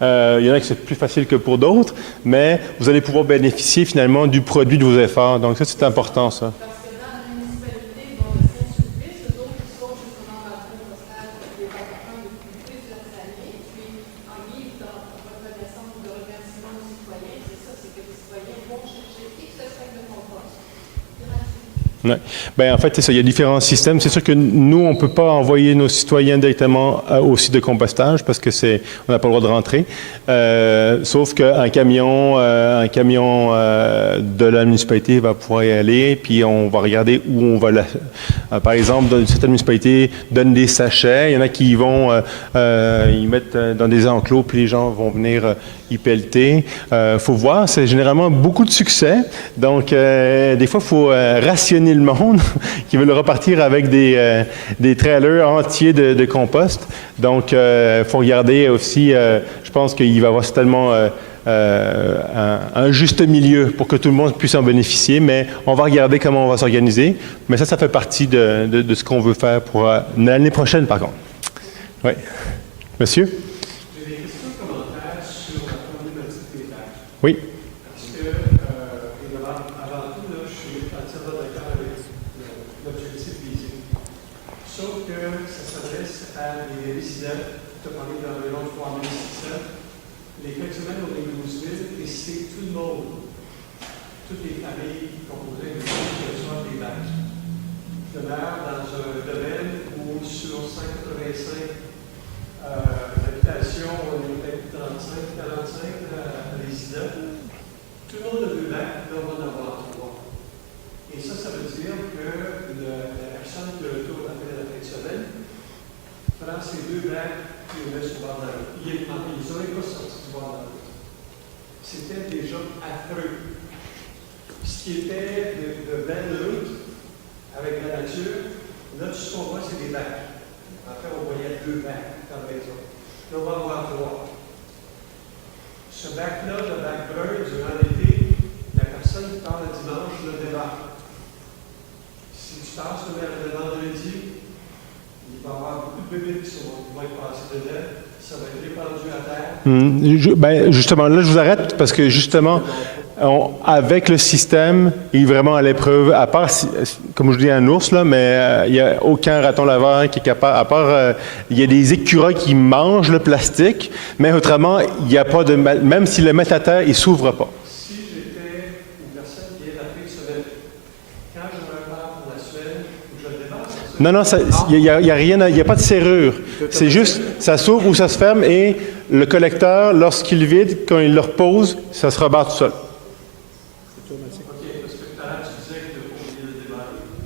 Il y en a qui c'est plus facile que pour d'autres, mais vous allez pouvoir bénéficier finalement du produit de vos efforts. Donc ça, c'est important, ça. Parce que dans la municipalité, dans le Saint-Sulpice, eux autres, ils sont justement dans le postage des participants depuis plusieurs années. Puis, en guise de reconnaissance ou de remerciement aux citoyens, c'est ça, c'est que les citoyens vont chercher X sacs de compost gratuit. Ouais. Ben, en fait, c'est ça. Il y a différents systèmes. C'est sûr que nous, on ne peut pas envoyer nos citoyens directement au site de compostage parce que on n'a pas le droit de rentrer. Sauf qu'un camion de la municipalité va pouvoir y aller, puis on va regarder où on va. Par exemple, dans certaines municipalités donnent des sachets. Il y en a qui vont y mettre dans des enclos, puis les gens vont venir y pelleter. Faut voir. C'est généralement beaucoup de succès. Donc, des fois, il faut rationner le monde qui veulent repartir avec des trailers entiers de compost. Donc, il faut regarder aussi, je pense qu'il va y avoir certainement un juste milieu pour que tout le monde puisse en bénéficier, mais on va regarder comment on va s'organiser. Mais ça fait partie de ce qu'on veut faire pour l'année prochaine, par contre. Oui. Monsieur? J'ai des questions et commentaires sur la problématique des bacs. Oui. Parce que, avant tout, là, je suis entièrement d'accord avec l'objectif visé. Sauf que ça s'adresse à des résidents. Tu as parlé d'environ 3600. Les fins de semaine, on est 12 000 et c'est tout le monde, toutes les familles composées de qui reçoivent des bacs. Je demeure dans un domaine où sur 185 habitations, on est peut-être 35, 45 résidents. Tout le monde a 2 bacs, là on va en avoir 3. Et ça veut dire que la personne qui retourne après la fin de semaine prend ces 2 bacs et les met sur le bord de la route. Ils n'auraient pas sorti du bord de la route. C'était déjà affreux. Ce qui était de belle route avec la nature, là, tout ce qu'on voit, c'est des bacs. En fait, on voyait 2 bacs dans la maison. Là, on va avoir 3. Ce bac-là, le bac brun, durant l'été, la personne qui part le dimanche le débarque. Si tu passes le vendredi, il va y avoir beaucoup de bébés qui vont être passés dedans. Ça va être répandu à terre. Ben, justement, là, je vous arrête parce que justement, avec le système, il est vraiment à l'épreuve, à part, comme je dis, un ours, là, mais il n'y a aucun raton laveur qui est capable, à part, il y a des écureuils qui mangent le plastique, mais autrement, il n'y a pas de, même s'ils le mettent à terre, il ne s'ouvre pas. Si j'étais une personne qui est la fin de semaine, quand je repars pour la semaine, je le débarque. Non, il n'y a rien, il n'y a pas de serrure. C'est juste, ça s'ouvre ou ça se ferme et le collecteur, lorsqu'il le vide, quand il le repose, ça se rebarre tout seul.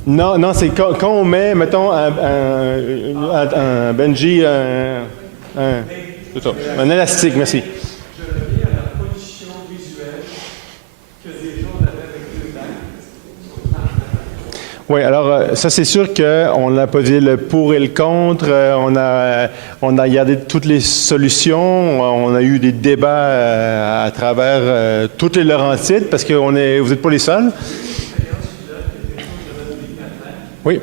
Non, c'est quand on met, mettons, un Benji, un élastique, merci. Je reviens à la pollution visuelle que des gens avaient avec 2 bacs. Oui, alors ça c'est sûr qu'on a posé le pour et le contre, on a regardé toutes les solutions, on a eu des débats à travers toutes les Laurentides, parce que vous n'êtes pas les seuls. Oui.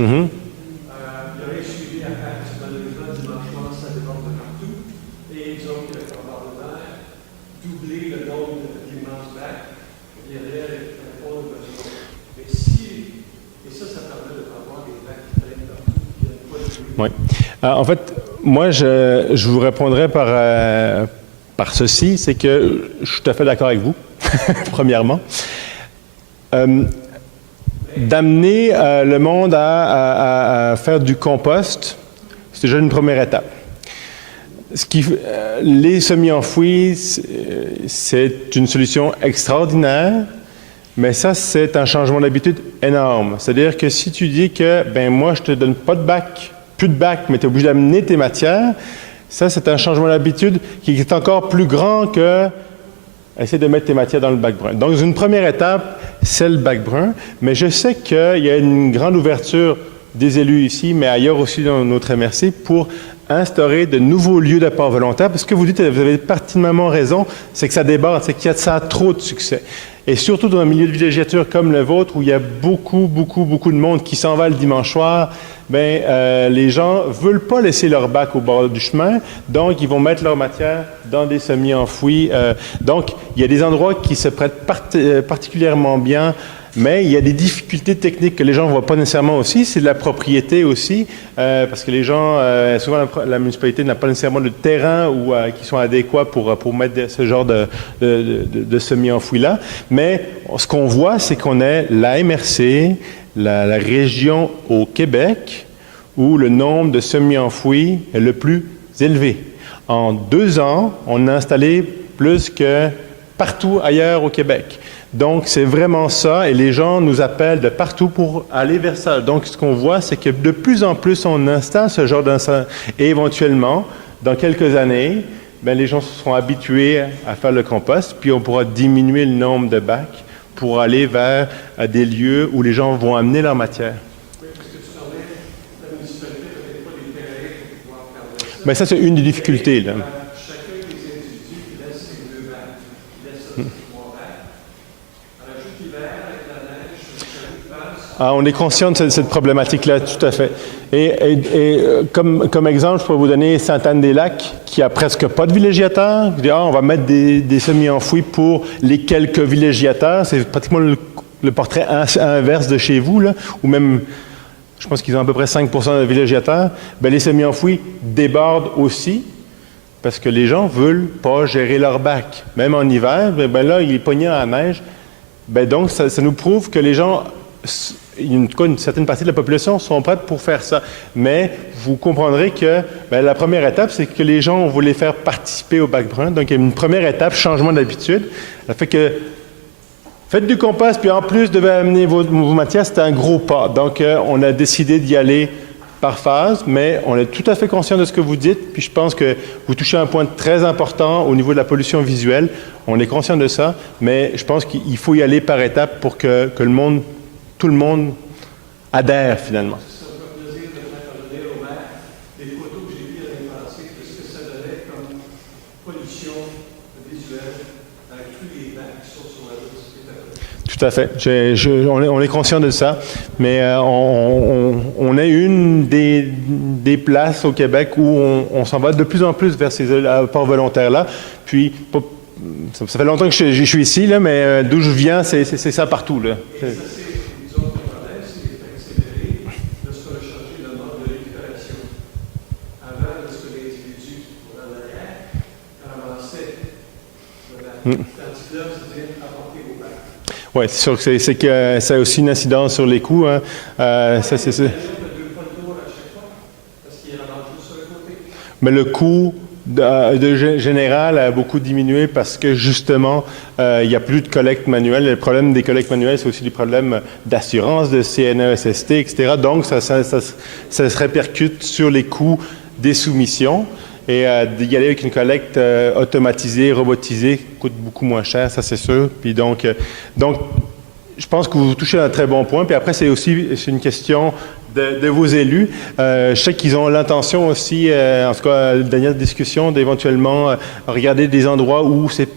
Mm-hmm. Il aurait suivi à faire, parce que malheureusement, dimanche soir, ça déborde de partout. Et ils ont probablement doublé le nombre d'immenses bacs. Il y avait répondre aux besoins. Mais si, et ça permet de avoir des bacs qui traînent partout, qui n'ont pas de bruit. Oui. En fait, moi, je vous répondrai par ceci, c'est que je suis tout à fait d'accord avec vous, premièrement. D'amener le monde à faire du compost, c'est déjà une première étape. Les semis-enfouis, c'est une solution extraordinaire, mais ça, c'est un changement d'habitude énorme. C'est-à-dire que si tu dis que, ben moi, je te donne pas de bac, plus de bac, mais tu es obligé d'amener tes matières, ça, c'est un changement d'habitude qui est encore plus grand que essayer de mettre tes matières dans le bac brun. Donc, une première étape, c'est le bac brun, mais je sais qu'il y a une grande ouverture des élus ici, mais ailleurs aussi dans notre MRC, pour instaurer de nouveaux lieux d'apport volontaire. Parce que vous dites, vous avez parfaitement raison, c'est que ça déborde, c'est qu'il y a de ça trop de succès. Et surtout dans un milieu de villégiature comme le vôtre, où il y a beaucoup de monde qui s'en va le dimanche soir, les gens ne veulent pas laisser leur bac au bord du chemin, donc ils vont mettre leur matière dans des semis enfouis. Donc, il y a des endroits qui se prêtent particulièrement bien, mais il y a des difficultés techniques que les gens ne voient pas nécessairement aussi. C'est de la propriété aussi, parce que les gens, souvent la municipalité n'a pas nécessairement de terrain qui sont adéquats pour mettre ce genre de semis-enfouis-là. Mais ce qu'on voit, c'est qu'on est la MRC, la région au Québec où le nombre de semis-enfouis est le plus élevé. En 2 ans, on a installé plus que partout ailleurs au Québec. Donc, c'est vraiment ça, et les gens nous appellent de partout pour aller vers ça. Donc, ce qu'on voit, c'est que de plus en plus, on installe ce genre d'installation. Et éventuellement, dans quelques années, les gens se seront habitués à faire le compost, puis on pourra diminuer le nombre de bacs pour aller vers des lieux où les gens vont amener leur matière. Oui, parce que tu parlais, la municipalité n'avait pas les terrains pour pouvoir faire ça. Mais ça, c'est une des difficultés, là. Chacun des individus qui laisse ses 2 bacs, qui laisse ses 3 bacs, rajoute l'hiver avec la neige, ça passe. On est conscient de cette problématique-là, tout à fait. Et comme exemple, je pourrais vous donner Sainte-Anne-des-Lacs, qui a presque pas de villégiateurs. On va mettre des semis-enfouis pour les quelques villégiateurs. C'est pratiquement le portrait inverse de chez vous, là, ou même, je pense qu'ils ont à peu près 5% de villégiateurs. Les semis-enfouis débordent aussi, parce que les gens ne veulent pas gérer leur bac. Même en hiver, là, il est pogné en neige. Donc, ça nous prouve que les gens... une certaine partie de la population sont prêtes pour faire ça. Mais vous comprendrez que la première étape, c'est que les gens, on veut les faire participer au bac brun. Donc, il y a une première étape, changement d'habitude. Ça fait que faites du compost, puis en plus, devez amener vos matières, c'est un gros pas. Donc, on a décidé d'y aller par phase, mais on est tout à fait conscient de ce que vous dites. Puis je pense que vous touchez un point très important au niveau de la pollution visuelle. On est conscient de ça, mais je pense qu'il faut y aller par étapes pour que tout le monde adhère finalement. Ça me fait plaisir de faire parler au maire des photos que j'ai vues l'année passée, de ce que ça donnait comme pollution visuelle avec tous les bacs qui sont sur la route. Tout à fait. On est conscient de ça, mais on est une des places au Québec où on s'en va de plus en plus vers ces apports volontaires-là. Puis, ça fait longtemps que je suis ici, là, mais d'où je viens, c'est ça partout. Là. Oui, c'est sûr que c'est que ça a aussi une incidence sur les coûts. Hein. Ça, c'est ça. Mais le coût général a beaucoup diminué parce que justement, il n'y a plus de collecte manuelle. Le problème des collectes manuelles, c'est aussi des problèmes d'assurance, de CNESST, etc. Donc, ça se répercute sur les coûts des soumissions. Et d'y aller avec une collecte automatisée, robotisée, coûte beaucoup moins cher, ça c'est sûr. Puis donc, je pense que vous touchez à un très bon point. Puis après, c'est une question de vos élus. Je sais qu'ils ont l'intention aussi, en tout cas, dernière discussion, d'éventuellement regarder des endroits où c'est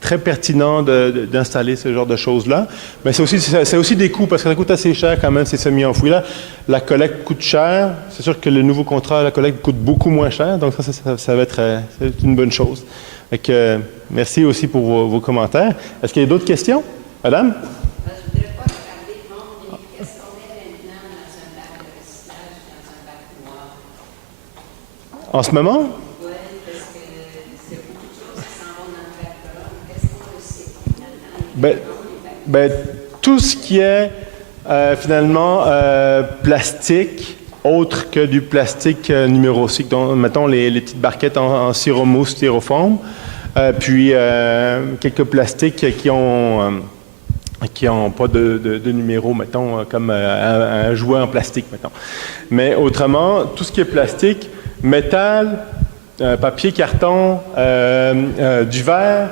très pertinent d'installer ce genre de choses-là. Mais c'est aussi des coûts, parce que ça coûte assez cher quand même, ces semi-enfouis là. La collecte coûte cher. C'est sûr que le nouveau contrat, la collecte coûte beaucoup moins cher. Donc ça va être une bonne chose. Donc, merci aussi pour vos commentaires. Est-ce qu'il y a d'autres questions? Madame? Je ne voudrais pas regarder prendre qu'est-ce qu'on met maintenant dans un bac de recyclage, dans un bac noir. En ce moment? Oui, parce que c'est beaucoup de choses qui s'en vont dans le bac blanc. Qu'est-ce qu'on recycle finalement? Tout ce qui est finalement plastique, autre que du plastique numéro 6, donc mettons les petites barquettes en styromousse, styrofoam, puis quelques plastiques qui ont pas de numéro, mettons, comme un jouet en plastique, mettons. Mais autrement, tout ce qui est plastique, métal, papier, carton, du verre,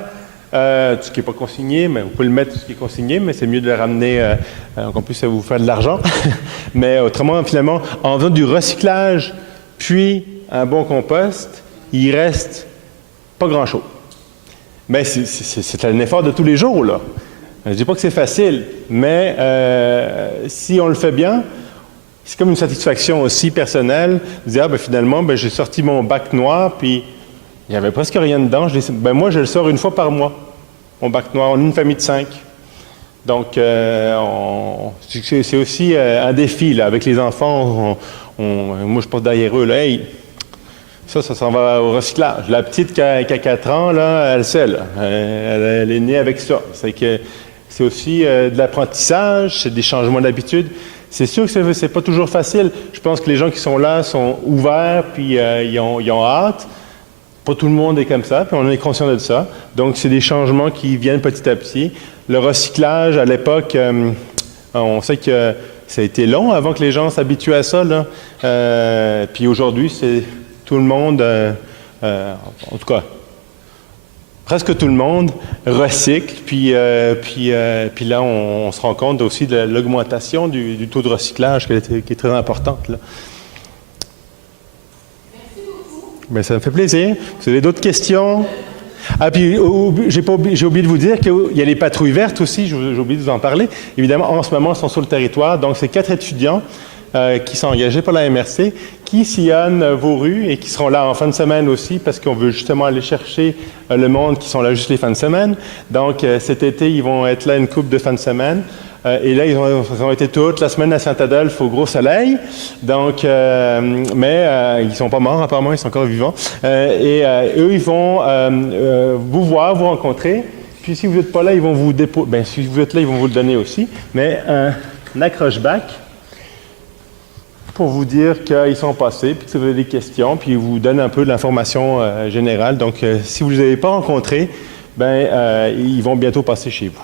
tout ce qui n'est pas consigné, mais vous pouvez le mettre tout ce qui est consigné, mais c'est mieux de le ramener, qu'on puisse vous faire de l'argent. Mais autrement, finalement, en faisant du recyclage, puis un bon compost, il reste pas grand-chose. Mais c'est un effort de tous les jours, là. Je ne dis pas que c'est facile, mais si on le fait bien, c'est comme une satisfaction aussi personnelle de dire, finalement, j'ai sorti mon bac noir, puis il n'y avait presque rien dedans. Moi, je le sors une fois par mois, mon bac noir. On est une famille de 5. Donc, c'est aussi un défi, là, avec les enfants. Moi, je passe derrière eux, là, hey, ça s'en va au recyclage. La petite qui a 4 ans, là, elle sait, là, elle est née avec ça. C'est aussi de l'apprentissage, c'est des changements d'habitude. C'est sûr que c'est pas toujours facile. Je pense que les gens qui sont là sont ouverts, puis ils ont hâte. Pas tout le monde est comme ça, puis on est conscient de ça. Donc, c'est des changements qui viennent petit à petit. Le recyclage, à l'époque, on sait que ça a été long avant que les gens s'habituent à ça, là. Puis aujourd'hui, c'est tout le monde, en tout cas, presque tout le monde recycle, puis là, on se rend compte aussi de l'augmentation du taux de recyclage qui est très importante, là. Bien, ça me fait plaisir. Vous avez d'autres questions? Ah, puis j'ai oublié de vous dire qu'il y a les patrouilles vertes aussi, j'ai oublié de vous en parler. Évidemment, en ce moment, ils sont sur le territoire, donc c'est 4 étudiants qui sont engagés par la MRC, qui sillonnent vos rues et qui seront là en fin de semaine aussi, parce qu'on veut justement aller chercher le monde qui sont là juste les fins de semaine. Donc, cet été, ils vont être là une couple de fins de semaine. Et là, ils ont été toute la semaine à Saint-Adolphe au gros soleil. Donc, mais ils ne sont pas morts, apparemment, ils sont encore vivants. Eux, ils vont vous voir, vous rencontrer. Puis si vous n'êtes pas là, ils vont vous déposer. Bien, si vous êtes là, ils vont vous le donner aussi. Mais un accroche-bac pour vous dire qu'ils sont passés, puis que vous avez des questions, puis ils vous donnent un peu de l'information générale. Donc, si vous ne les avez pas rencontrés, ils vont bientôt passer chez vous.